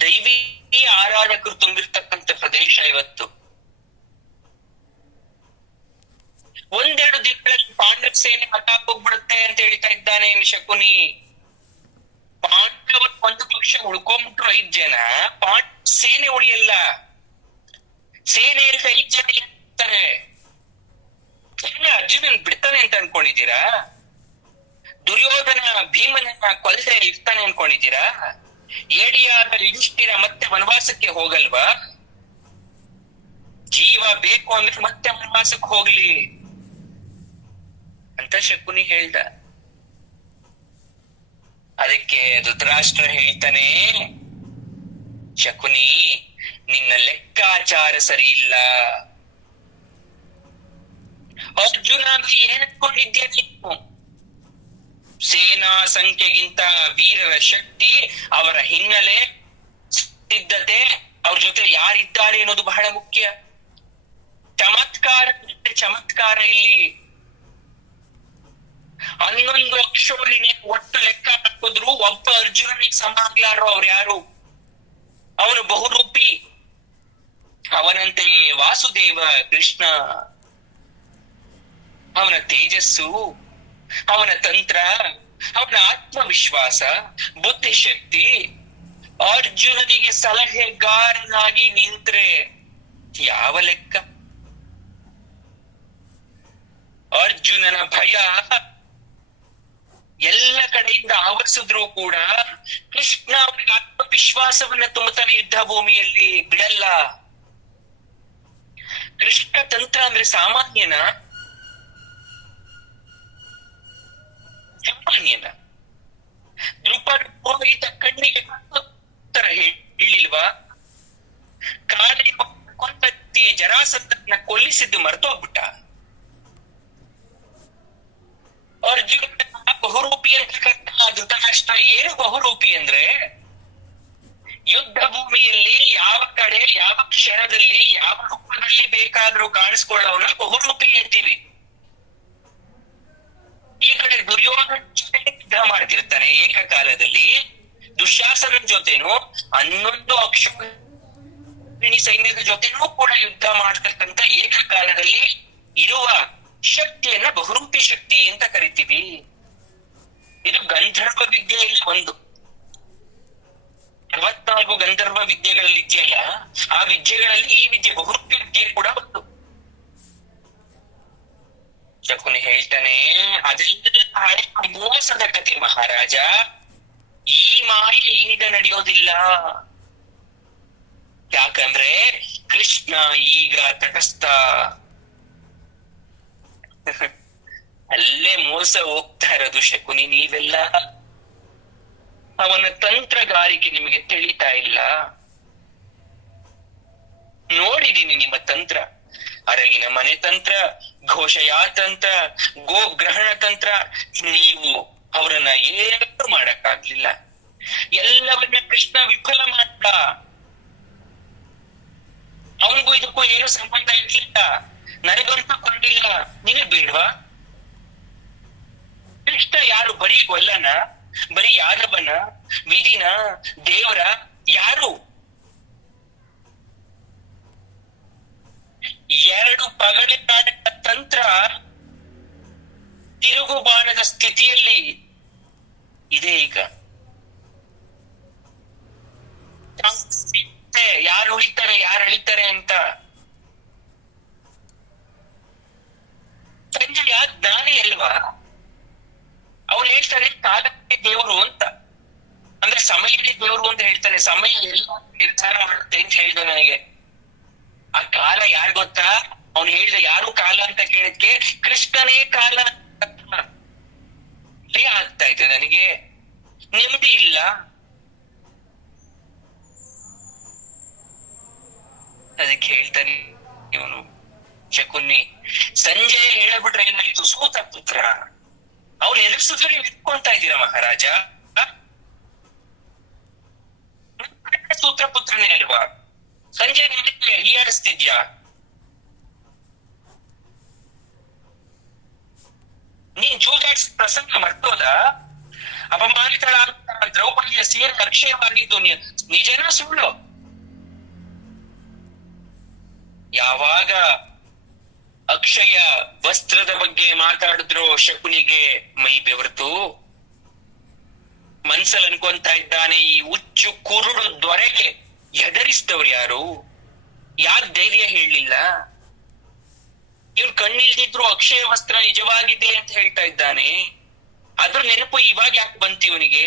ದೈವಿ ಆರಾಧಕರು ತುಂಬಿರ್ತಕ್ಕಂಥ ಪ್ರದೇಶ ಇವತ್ತು. ಒಂದೆರಡು ದಿನಗಳಲ್ಲಿ ಪಾಂಡವ ಸೇನೆ ಹೋಗ್ಬಿಡುತ್ತೆ ಅಂತ ಹೇಳ್ತಾ ಇದ್ದಾನೆ ಶಕುನಿ. ಪಾಂಡವರು ಒಂದು ಪಕ್ಷ ಉಳ್ಕೊಂಡ್ಬಿಟ್ರು 5 ಜನ, ಸೇನೆ ಉಳಿಯಲ್ಲ. ಸೇನೆಯಲ್ಲಿ 5 ಜನ ಇರ್ತಾರೆ. ಅರ್ಜುನನ್ ಬಿಡ್ತಾನೆ ಅಂತ ಅನ್ಕೊಂಡಿದ್ದೀರಾ? ದುರ್ಯೋಧನ ಭೀಮನನ್ನ ಕೊಲ್ಲದೆ ಇರ್ತಾನೆ ಅನ್ಕೊಂಡಿದ್ದೀರಾ? ಏಡಿಯಾದ ಯುಧಿಷ್ಠಿರ ಮತ್ತೆ ವನವಾಸಕ್ಕೆ ಹೋಗಲ್ವಾ? ಜೀವ ಬೇಕು ಅಂದ್ರೆ ಮತ್ತೆ ವನವಾಸಕ್ಕೆ ಹೋಗ್ಲಿ ಅಂತ ಶಕುನಿ ಹೇಳ್ದ. ಅದಕ್ಕೆ ಧೃತರಾಷ್ಟ್ರ ಹೇಳ್ತಾನೆ, ಶಕುನಿ ನಿನ್ನ ಲೆಕ್ಕಾಚಾರ ಸರಿ ಇಲ್ಲ. ಅರ್ಜುನ ಅಂದ್ರೆ ಏನ್ ಅನ್ಕೊಂಡಿದ್ಯಾ ನೀನು? ಸೇನಾ ಸಂಖ್ಯೆಗಿಂತ ವೀರರ ಶಕ್ತಿ, ಅವರ ಹಿನ್ನೆಲೆ, ಸಿದ್ಧತೆ, ಅವ್ರ ಜೊತೆ ಯಾರಿದ್ದಾರೆ ಅನ್ನೋದು ಬಹಳ ಮುಖ್ಯ. ಚಮತ್ಕಾರ ಇಲ್ಲಿ 11 ಅಕ್ಷೋಹಿಣಿ ಒಟ್ಟು ಲೆಕ್ಕ ಹಾಕಿದ್ರು ಒಬ್ಬ ಅರ್ಜುನನಿಗೆ ಸಮ ಆಗ್ಲಾರೋ ಅವ್ರು ಯಾರು? ಅವನು ಬಹುರೂಪಿ. ಅವನಂತೆಯೇ ವಾಸುದೇವ ಕೃಷ್ಣ. ಅವನ ತೇಜಸ್ಸು, ಅವನ ತಂತ್ರ, ಅವನ ಆತ್ಮವಿಶ್ವಾಸ, ಬುದ್ಧಿಶಕ್ತಿ, ಅರ್ಜುನನಿಗೆ ಸಲಹೆಗಾರನಾಗಿ ನಿಂತ್ರೆ ಯಾವ ಲೆಕ್ಕ? ಅರ್ಜುನನ ಭಯ ಎಲ್ಲ ಕಡೆಯಿಂದ ಆವರಿಸಿದ್ರು ಕೂಡ ಕೃಷ್ಣ ಅವನಿಗೆ ಆತ್ಮವಿಶ್ವಾಸವನ್ನ ತುಂಬುತ್ತಾನೆ. ಯುದ್ಧ ಭೂಮಿಯಲ್ಲಿ ಬಿಡಲ್ಲ. ಕೃಷ್ಣ ತಂತ್ರ ಅಂದ್ರೆ ಸಾಮಾನ್ಯನ? ದೃಪದ ಪುರೋಹಿತ ಕಣ್ಣಿಗೆ ಉತ್ತರ ಹೇಳಿಲ್ವಾ? ಕಾಳಿ ಕೊಂದತ್ತಿ ಜರಾಸಂಧನ ಕೊಲ್ಲಿಸಿದ್ದು ಮರ್ತೋಗ್ಬಿಟ್ಟ. ಅರ್ಜುನ ಬಹುರೂಪಿ ಅಂತಕ್ಕಂಥ ಧೃತರಾಷ್ಟ್ರ ಏನು ಬಹುರೂಪಿ ಅಂದ್ರೆ, ಯುದ್ಧ ಭೂಮಿಯಲ್ಲಿ ಯಾವ ಕಡೆ ಯಾವ ಕ್ಷಣದಲ್ಲಿ ಯಾವ ರೂಪದಲ್ಲಿ ಬೇಕಾದ್ರೂ ಕಾಣಿಸ್ಕೊಳ್ಳೋನ ಬಹುರೂಪಿ ಅಂತೀವಿ. ಈ ಕಡೆ ದುರ್ಯೋಧನ ಜೊತೆ ಯುದ್ಧ ಮಾಡ್ತಿರ್ತಾನೆ ಏಕಕಾಲದಲ್ಲಿ, ದುಶ್ಯಾಸನ ಜೊತೆನೂ 11 ಅಕ್ಷೋಹಿಣಿ ಸೈನ್ಯದ ಜೊತೆನೂ ಕೂಡ ಯುದ್ಧ ಮಾಡ್ತಕ್ಕಂಥ ಏಕಕಾಲದಲ್ಲಿ ಇರುವ ಶಕ್ತಿಯನ್ನ ಬಹುರೂಪಿ ಶಕ್ತಿ ಅಂತ ಕರಿತೀವಿ. ಇದು ಗಂಧರ್ವ ವಿದ್ಯೆಯಲ್ಲಿ ಒಂದು. 64 ಗಂಧರ್ವ ವಿದ್ಯೆಗಳಲ್ಲಿ ಇದೆಯಲ್ಲ, ಆ ವಿದ್ಯೆಗಳಲ್ಲಿ ಈ ವಿದ್ಯೆ ಬಹುರೂಪಿ ವಿದ್ಯೆ ಕೂಡ ಒಂದು. ಶಕುನಿ ಹೇಳ್ತಾನೆ, ಅದೆಲ್ಲ ಹಳೆ ಮೋಸದ ಕತೆ ಮಹಾರಾಜ, ಈ ಮಾಯೆ ಈಗ ನಡೆಯೋದಿಲ್ಲ. ಯಾಕಂದ್ರೆ ಕೃಷ್ಣ ಈಗ ತಟಸ್ಥ. ಅಲ್ಲೇ ಮೋಸ ಹೋಗ್ತಾ ಇರೋದು ಶಕುನಿ. ನೀವೆಲ್ಲ ಅವನ ತಂತ್ರಗಾರಿಕೆ ನಿಮಗೆ ತಿಳಿತಾ ಇಲ್ಲ. ನೋಡಿದೀನಿ ನಿಮ್ಮ ತಂತ್ರ, ಅರಗಿನ ಮನೆ ತಂತ್ರ, ಘೋಷಯಾ ತಂತ್ರ, ಗೋಗ್ರಹಣ ತಂತ್ರ. ನೀವು ಅವರನ್ನ ಏನು ಮಾಡಕ್ಕಾಗ್ಲಿಲ್ಲ. ಎಲ್ಲವನ್ನ ಕೃಷ್ಣ ವಿಫಲ ಮಾಡ್ದ. ಅವನಿಗೂ ಇದಕ್ಕೂ ಏನು ಸಂಬಂಧ ಇರ್ಲಿಲ್ಲ, ನನಗಂತೂ ಕೊಂಡಿಲ್ಲ. ನಿನಗ್ ಬೇಡ್ವಾ? ಕೃಷ್ಣ ಯಾರು? ಬರೀ ಗೊಲ್ಲನ, ಬರೀ ಯಾದವನ, ವಿಧಿನ, ದೇವರ? ಯಾರು? 2 ಪಗಡೆ ನಾಟಕ ತಂತ್ರ ತಿರುಗುಬಾಣದ ಸ್ಥಿತಿಯಲ್ಲಿ ಇದೆ ಈಗ. ಯಾರು ಉಳಿತಾರೆ, ಯಾರು ಅಳಿತಾರೆ ಅಂತ. ಸಂಜಯ ಜ್ಞಾನಿ ಅಲ್ವಾ? ಅವ್ರು ಹೇಳ್ತಾರೆ ಕಾಲಕ್ಕೆ ದೇವರು ಅಂತ, ಅಂದ್ರೆ ಸಮಯನೇ ದೇವರು ಅಂತ ಹೇಳ್ತಾರೆ. ಸಮಯ ಎಲ್ಲ ನಿರ್ಧಾರ ಮಾಡುತ್ತೆ ಅಂತ ಹೇಳಿದ ನನಗೆ. ಆ ಕಾಲ ಯಾರು ಗೊತ್ತಾ? ಅವ್ನು ಹೇಳ್ದ ಯಾರು ಕಾಲ ಅಂತ ಕೇಳಿದ್ಕೆ ಕೃಷ್ಣನೇ ಕಾಲ ಆಗ್ತಾ ಇತ್ತು. ನನಗೆ ನೆಮ್ಮದಿ ಇಲ್ಲ. ಅದಕ್ಕೆ ಹೇಳ್ತಾನೆ ಇವನು ಶಕುನಿ, ಸಂಜೆ ಹೇಳಬಿಟ್ರೆ ಏನಾಯ್ತು? ಸೂತ ಪುತ್ರ. ಅವ್ರು ಎದುರಿಸಿದ್ರೆ ಇಟ್ಕೊಂತ ಇದ್ದೀರಾ ಮಹಾರಾಜ? ಸೂತ್ರ ಪುತ್ರನೇ ಅಲ್ವಾ? ಸಂಜೆ ನಿಮಗೆ ಹೀಯಾಡಿಸ್ತಿದ್ಯಾ? ನೀನ್ ಜೂಜಾಡ್ಸ್ ಪ್ರಸಂಗ ಮರ್ತೋದ? ಅಪಮಾನಿತಳಾದ ದ್ರೌಪದಿಯ ಸೀರೆ ಅಕ್ಷಯವಾಗಿದ್ದು ನಿಜನಾ ಸುಳ್ಳು? ಯಾವಾಗ ಅಕ್ಷಯ ವಸ್ತ್ರದ ಬಗ್ಗೆ ಮಾತಾಡಿದ್ರು ಶಕುನಿಗೆ ಮೈ ಬೆವರ್ತು. ಮನ್ಸಲ್ ಅನ್ಕೊಂತ ಇದ್ದಾನೆ, ಈ ಹುಚ್ಚು ಕುರುಡು ದೊರೆಗೆ ಹೆದರಿಸಿದವ್ರು ಯಾರು? ಯಾಕ್ ಧೈರ್ಯ ಹೇಳಲಿಲ್ಲ? ಇವ್ರು ಕಣ್ಣಿಲ್ದಿದ್ರು ಅಕ್ಷಯ ವಸ್ತ್ರ ನಿಜವಾಗಿದೆ ಅಂತ ಹೇಳ್ತಾ ಇದ್ದಾನೆ. ಅದ್ರ ನೆನಪು ಇವಾಗ ಯಾಕೆ ಬಂತು ಇವನಿಗೆ?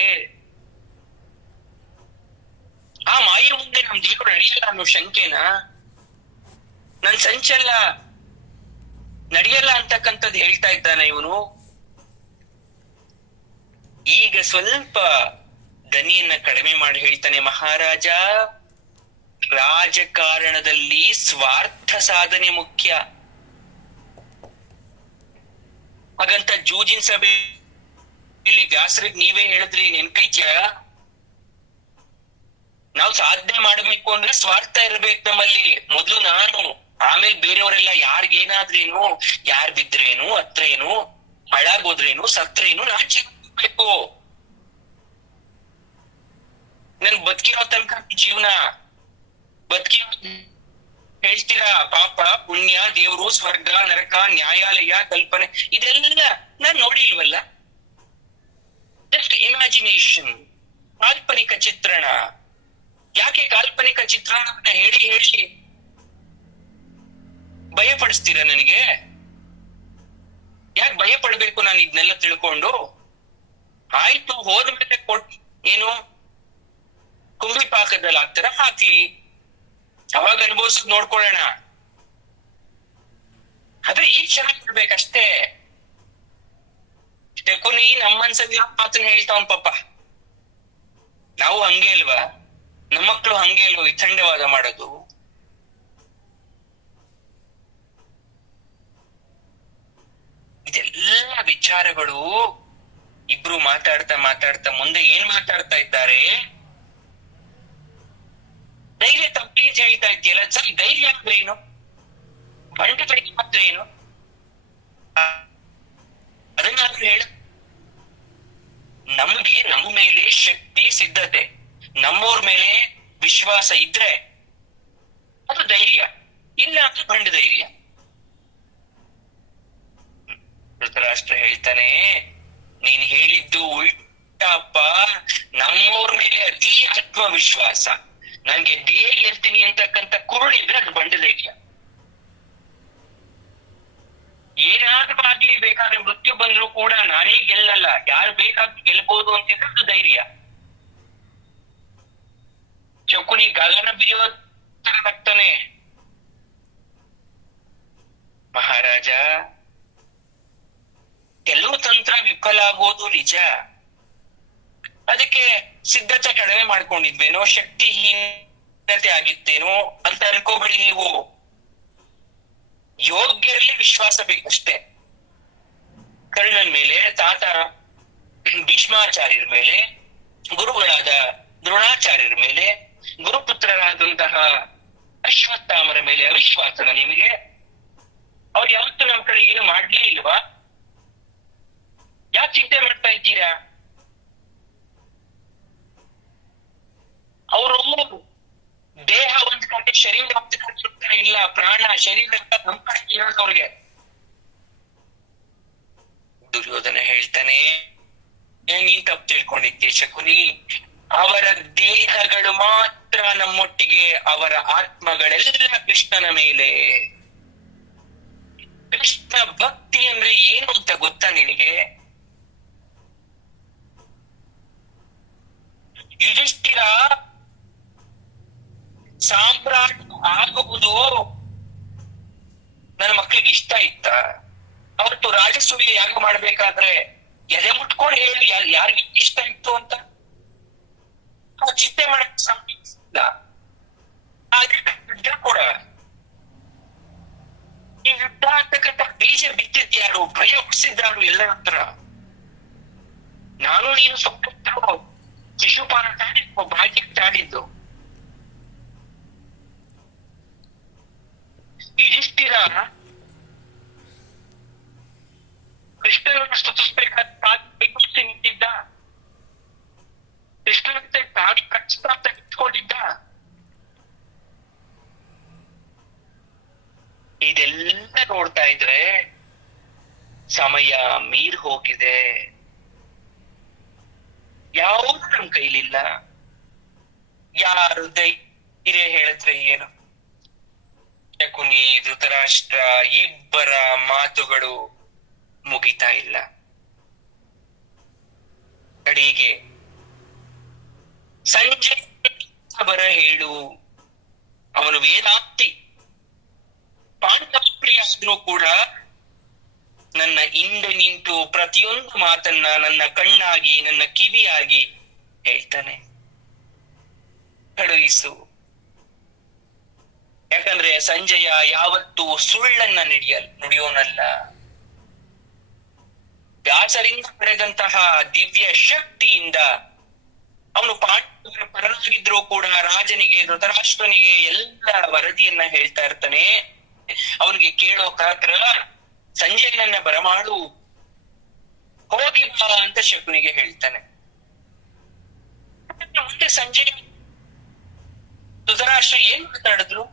ಆ ಮಾಯ ಮುಂದೆ ನಮ್ ದೇವರು ನಡೆಯಲ್ಲ ಅನ್ನೋ ಶಂಕೆನ? ನನ್ ಸಂಚಲ್ಲ ನಡೆಯಲ್ಲ ಅಂತಕ್ಕಂಥದ್ದು ಹೇಳ್ತಾ ಇದ್ದಾನೆ ಇವನು. ಈಗ ಸ್ವಲ್ಪ ದನಿಯನ್ನ ಕಡಿಮೆ ಮಾಡಿ ಹೇಳ್ತಾನೆ, ಮಹಾರಾಜ, ರಾಜಕಾರಣದಲ್ಲಿ ಸ್ವಾರ್ಥ ಸಾಧನೆ ಮುಖ್ಯ. ಹಾಗಂತ ಜೂಜಿನ ಸಭೆಯಲ್ಲಿ ವ್ಯಾಸರಿಗೆ ನೀವೇ ಹೇಳಿದ್ರಿ, ನೆನ್ಪಿದ್ಯಾ? ನಾವು ಸಾಧನೆ ಮಾಡ್ಬೇಕು ಅಂದ್ರೆ ಸ್ವಾರ್ಥ ಇರ್ಬೇಕು ನಮ್ಮಲ್ಲಿ. ಮೊದ್ಲು ನಾನು, ಆಮೇಲೆ ಬೇರೆಯವರೆಲ್ಲ. ಯಾರಿಗೇನಾದ್ರೇನು, ಯಾರ್ ಬಿದ್ರೇನು, ಹತ್ರೇನು, ಹಾಳಾಗೋದ್ರೇನು, ಸತ್ರೇನು, ನಾನ್ ಚಿಂತಿಸ್ಬೇಕು. ನನ್ ಬದುಕಿರೋ ತನಕ ಜೀವನ ಬದುಕಿ ಹೇಳ್ತೀರಾ ಪಾಪ ಪುಣ್ಯ, ದೇವ್ರು, ಸ್ವರ್ಗ, ನರಕ, ನ್ಯಾಯಾಲಯ, ಕಲ್ಪನೆ, ಇದೆಲ್ಲ ನಾನ್ ನೋಡಿಲ್ವಲ್ಲ. ಜಸ್ಟ್ ಇಮ್ಯಾಜಿನೇಷನ್, ಕಾಲ್ಪನಿಕ ಚಿತ್ರಣ. ಯಾಕೆ ಕಾಲ್ಪನಿಕ ಚಿತ್ರಣವನ್ನ ಹೇಳಿ ಹೇಳಿ ಭಯ ಪಡಿಸ್ತೀರ ನನಗೆ? ಯಾಕೆ ಭಯ ಪಡ್ಬೇಕು ನಾನು ಇದನ್ನೆಲ್ಲ ತಿಳ್ಕೊಂಡು? ಆಯ್ತು, ಹೋದ್ಮೇಲೆ ಏನು ಕುಂಬಿ ಪಾಕದಲ್ಲಿ ಹಾಕ್ತಾರ, ಹಾಕ್ಲಿ, ಅವಾಗ ಅನುಭವಿಸೋದ್ ನೋಡ್ಕೊಳ್ಳೋಣ. ಆದ್ರೆ ಈಗ ಚೆನ್ನಾಗಿರ್ಬೇಕಷ್ಟೇ. ಶಕುನಿ ನಮ್ಮನ್ಸದಿರೋ ಮಾತನ್ನ ಹೇಳ್ತಾವನ್ ಪಾಪ. ನಾವು ಹಂಗೆ ಅಲ್ವಾ? ನಮ್ಮ ಮಕ್ಕಳು ಹಂಗೆ ಅಲ್ವಾ ವಿತಂಡವಾದ ಮಾಡೋದು? ಇದೆಲ್ಲ ವಿಚಾರಗಳು ಇಬ್ರು ಮಾತಾಡ್ತಾ ಮಾತಾಡ್ತಾ ಮುಂದೆ ಏನ್ ಮಾತಾಡ್ತಾ ಇದ್ದಾರೆ? ಧೈರ್ಯ ತಪ್ಪಿ ಅಂತ ಹೇಳ್ತಾ ಇದೆಯಲ್ಲ, ಸರಿ ಧೈರ್ಯ ಅಂದ್ರೆ ಏನು? ಬಂಡ ಧೈರ್ಯ ಅಂದ್ರೆ ಏನು? ಅದನ್ನಾದ್ರೂ ಹೇಳ. ನಮ್ಗೆ ನಮ್ಮ ಮೇಲೆ ಶಕ್ತಿ, ಸಿದ್ಧತೆ, ನಮ್ಮವ್ರ ಮೇಲೆ ವಿಶ್ವಾಸ ಇದ್ರೆ ಅದು ಧೈರ್ಯ, ಇಲ್ಲ ಅಂದ್ರೆ ಬಂಡ ಧೈರ್ಯ. ಧೃತರಾಷ್ಟ್ರ ಹೇಳ್ತಾನೆ, ನೀನ್ ಹೇಳಿದ್ದು ಉಲ್ಟಾ ಅಪ್ಪ. ನಮ್ಮವ್ರ ಮೇಲೆ ಅತಿ ಆತ್ಮವಿಶ್ವಾಸ, ನಂಗೆ ಗೆಲ್ತೀನಿ ಅಂತಕ್ಕಂಥ ಕುರುಳಿದ್ರೆ ಅದು ಬಂಡ ಧೈರ್ಯ. ಏನಾದ್ರೂ ಆಗ್ಲಿ, ಬೇಕಾದ್ರೆ ಮೃತ್ಯು ಬಂದ್ರು ಕೂಡ ನಾನೇ ಗೆಲ್ಲಲ್ಲ, ಯಾರು ಬೇಕಾದ್ರೂ ಗೆಲ್ಬಹುದು ಅಂತಿದ್ರೆ ಅದು ಧೈರ್ಯ. ಶಕುನಿ ಗಗನ ಬಿರಿಯೋ ತರ ನಗ್ತಾನೆ, ಮಹಾರಾಜ ಕೆಲವು ತಂತ್ರ ವಿಫಲ ಆಗೋದು ನಿಜ, ಅದಕ್ಕೆ ಸಿದ್ಧತೆ ಕಡಿಮೆ ಮಾಡ್ಕೊಂಡಿದ್ವೇನೋ, ಶಕ್ತಿಹೀನತೆ ಆಗಿತ್ತೇನೋ ಅಂತ ಅನ್ಕೋಬೇಡಿ ನೀವು. ಯೋಗ್ಯರಲ್ಲಿ ವಿಶ್ವಾಸ ಬೇಕಷ್ಟೇ. ಕರ್ಣನ್ ಮೇಲೆ, ತಾತ ಭೀಷ್ಮಾಚಾರ್ಯರ ಮೇಲೆ, ಗುರುಗಳಾದ ದ್ರೋಣಾಚಾರ್ಯರ ಮೇಲೆ, ಗುರುಪುತ್ರರಾದಂತಹ ಅಶ್ವತ್ಥಾಮರ ಮೇಲೆ ಅವಿಶ್ವಾಸನ ನಿಮಗೆ? ಅವ್ರು ಯಾವತ್ತೂ ನಮ್ ಕಡೆ ಏನು ಮಾಡ್ಲೇ ಇಲ್ವಾ? ಯಾಕೆ ಚಿಂತೆ ಮಾಡ್ತಾ ಇದ್ದೀರಾ? ಅವರು ದೇಹ ಒಂದ್ ಕಡೆ, ಶರೀರ ಒಂದ್ ಕಡೆ ಇಲ್ಲ, ಪ್ರಾಣ ಶರೀರ ನಮ್ ಕಡೆ ಇರೋದು ಅವ್ರಿಗೆ. ದುರ್ಯೋಧನ ಹೇಳ್ತಾನೆ, ನೀನ್ ತಪ್ಪು ತಿಳ್ಕೊಂಡಿದ್ದೆ ಶಕುನಿ, ಅವರ ದೇಹಗಳು ಮಾತ್ರ ನಮ್ಮೊಟ್ಟಿಗೆ, ಅವರ ಆತ್ಮಗಳೆಲ್ಲ ಕೃಷ್ಣನ ಮೇಲೆ. ಕೃಷ್ಣ ಭಕ್ತಿ ಅಂದ್ರೆ ಏನು ಅಂತ ಗೊತ್ತಾ ನಿನಗೆ? ಯುಧಿಷ್ಠಿರ ಸಾಮ್ರಾಟ್ ಆಗುವುದು ನನ್ನ ಮಕ್ಳಿಗೆ ಇಷ್ಟ ಇತ್ತ? ಅವತ್ತು ರಾಜಸೂಯ ಯಾಗ ಮಾಡ್ಬೇಕಾದ್ರೆ ಎದೆ ಮುಟ್ಕೊಂಡು ಹೇಳಿ ಯಾರಿಗೆ ಇಷ್ಟ ಇತ್ತು ಅಂತ? ಚಿಂತೆ ಮಾಡಕ್ ಸಾಧ್ಯವಿಲ್ಲ. ಕೂಡ ಈ ಯುದ್ಧ ಅಂತಕ್ಕಂಥ ಬೀಜ ಬಿತ್ತಿದ್ಯಾರು, ಭಯ ಹುಟ್ಟಿಸಿದ್ಯಾರು ಎಲ್ಲರ ಹತ್ರ? ನಾನು ನೀನು ಸ್ವಲ್ಪ ಶಿಶುಪಾಲ ತಾಡಿದ್ದು, ಭಾಗ್ಯ ತಾಡಿದ್ದು. ಯುಧಿಷ್ಠಿರ ಕೃಷ್ಣನನ್ನು ಸ್ತುತಿಸ್ಬೇಕಾದ ನಿಂತಿದ್ದ, ಕೃಷ್ಣನಂತೆ ತಾಡಿ ಕಚ್ಚಿತ ಇಟ್ಕೊಂಡಿದ್ದ. ಇದೆಲ್ಲ ನೋಡ್ತಾ ಇದ್ರೆ ಸಮಯ ಮೀರ್ ಹೋಗಿದೆ, ಯಾವುದು ನಮ್ ಕೈಲಿಲ್ಲ. ಯಾರು ಧೈರ್ಯ ಹೇಳಿದ್ರೆ ಏನು? ಶಕುನಿ, ಧೃತರಾಷ್ಟ್ರ ಇಬ್ಬರ ಮಾತುಗಳು ಮುಗಿತಾ ಇಲ್ಲ. ಕಡೆಗೆ ಸಂಜೆ ಬರ ಹೇಳು, ಅವನು ವೇದಾಂತಿ, ಪಾಂಡವಪ್ರಿಯ ಆದ್ರೂ ಕೂಡ ನನ್ನ ಹಿಂದೆ ನಿಂತು ಪ್ರತಿಯೊಂದು ಮಾತನ್ನ ನನ್ನ ಕಣ್ಣಾಗಿ, ನನ್ನ ಕಿವಿಯಾಗಿ ಹೇಳ್ತಾನೆ. ಕಳುಹಿಸು. ಯಾಕಂದ್ರೆ ಸಂಜಯ ಯಾವತ್ತೂ ಸುಳ್ಳನ್ನ ನುಡಿಯೋನಲ್ಲ. ವ್ಯಾಸರಿಂದ ಪಡೆದಂತಹ ದಿವ್ಯ ಶಕ್ತಿಯಿಂದ ಅವನು ಪಾಂಡವರ ಪರನಾಗಿದ್ರು ಕೂಡ ರಾಜನಿಗೆ, ಧೃತರಾಷ್ಟ್ರನಿಗೆ ಎಲ್ಲ ವರದಿಯನ್ನ ಹೇಳ್ತಾ ಇರ್ತಾನೆ. ಅವನಿಗೆ ಕೇಳೋ ಕಾತ್ರ ಸಂಜಯನನ್ನ ಬರಮಾಡು, ಹೋಗಿ ಬಾ ಅಂತ ಶಕುನಿಗೆ ಹೇಳ್ತಾನೆ. ಮುಂದೆ ಸಂಜಯ್ ಧೃತರಾಷ್ಟ್ರ ಏನ್ ಮಾತಾಡಿದ್ರು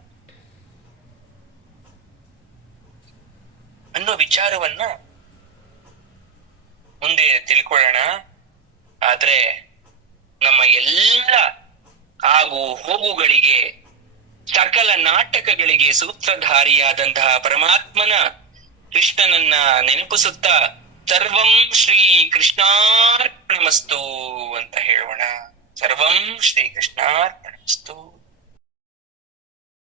ಅನ್ನೋ ವಿಚಾರವನ್ನ ಮುಂದೆ ತಿಳ್ಕೊಳ್ಳೋಣ. ಆದ್ರೆ ನಮ್ಮ ಎಲ್ಲ ಆಗು ಹೋಗುಗಳಿಗೆ, ಸಕಲ ನಾಟಕಗಳಿಗೆ ಸೂತ್ರಧಾರಿಯಾದಂತಹ ಪರಮಾತ್ಮನ ಕೃಷ್ಣನನ್ನ ನೆನಪಿಸುತ್ತಾ ಸರ್ವಂ ಶ್ರೀ ಕೃಷ್ಣಾರ್ಪಣಮಸ್ತು ಅಂತ ಹೇಳೋಣ. ಸರ್ವಂ ಶ್ರೀ ಕೃಷ್ಣಾರ್ಪಣಮಸ್ತು.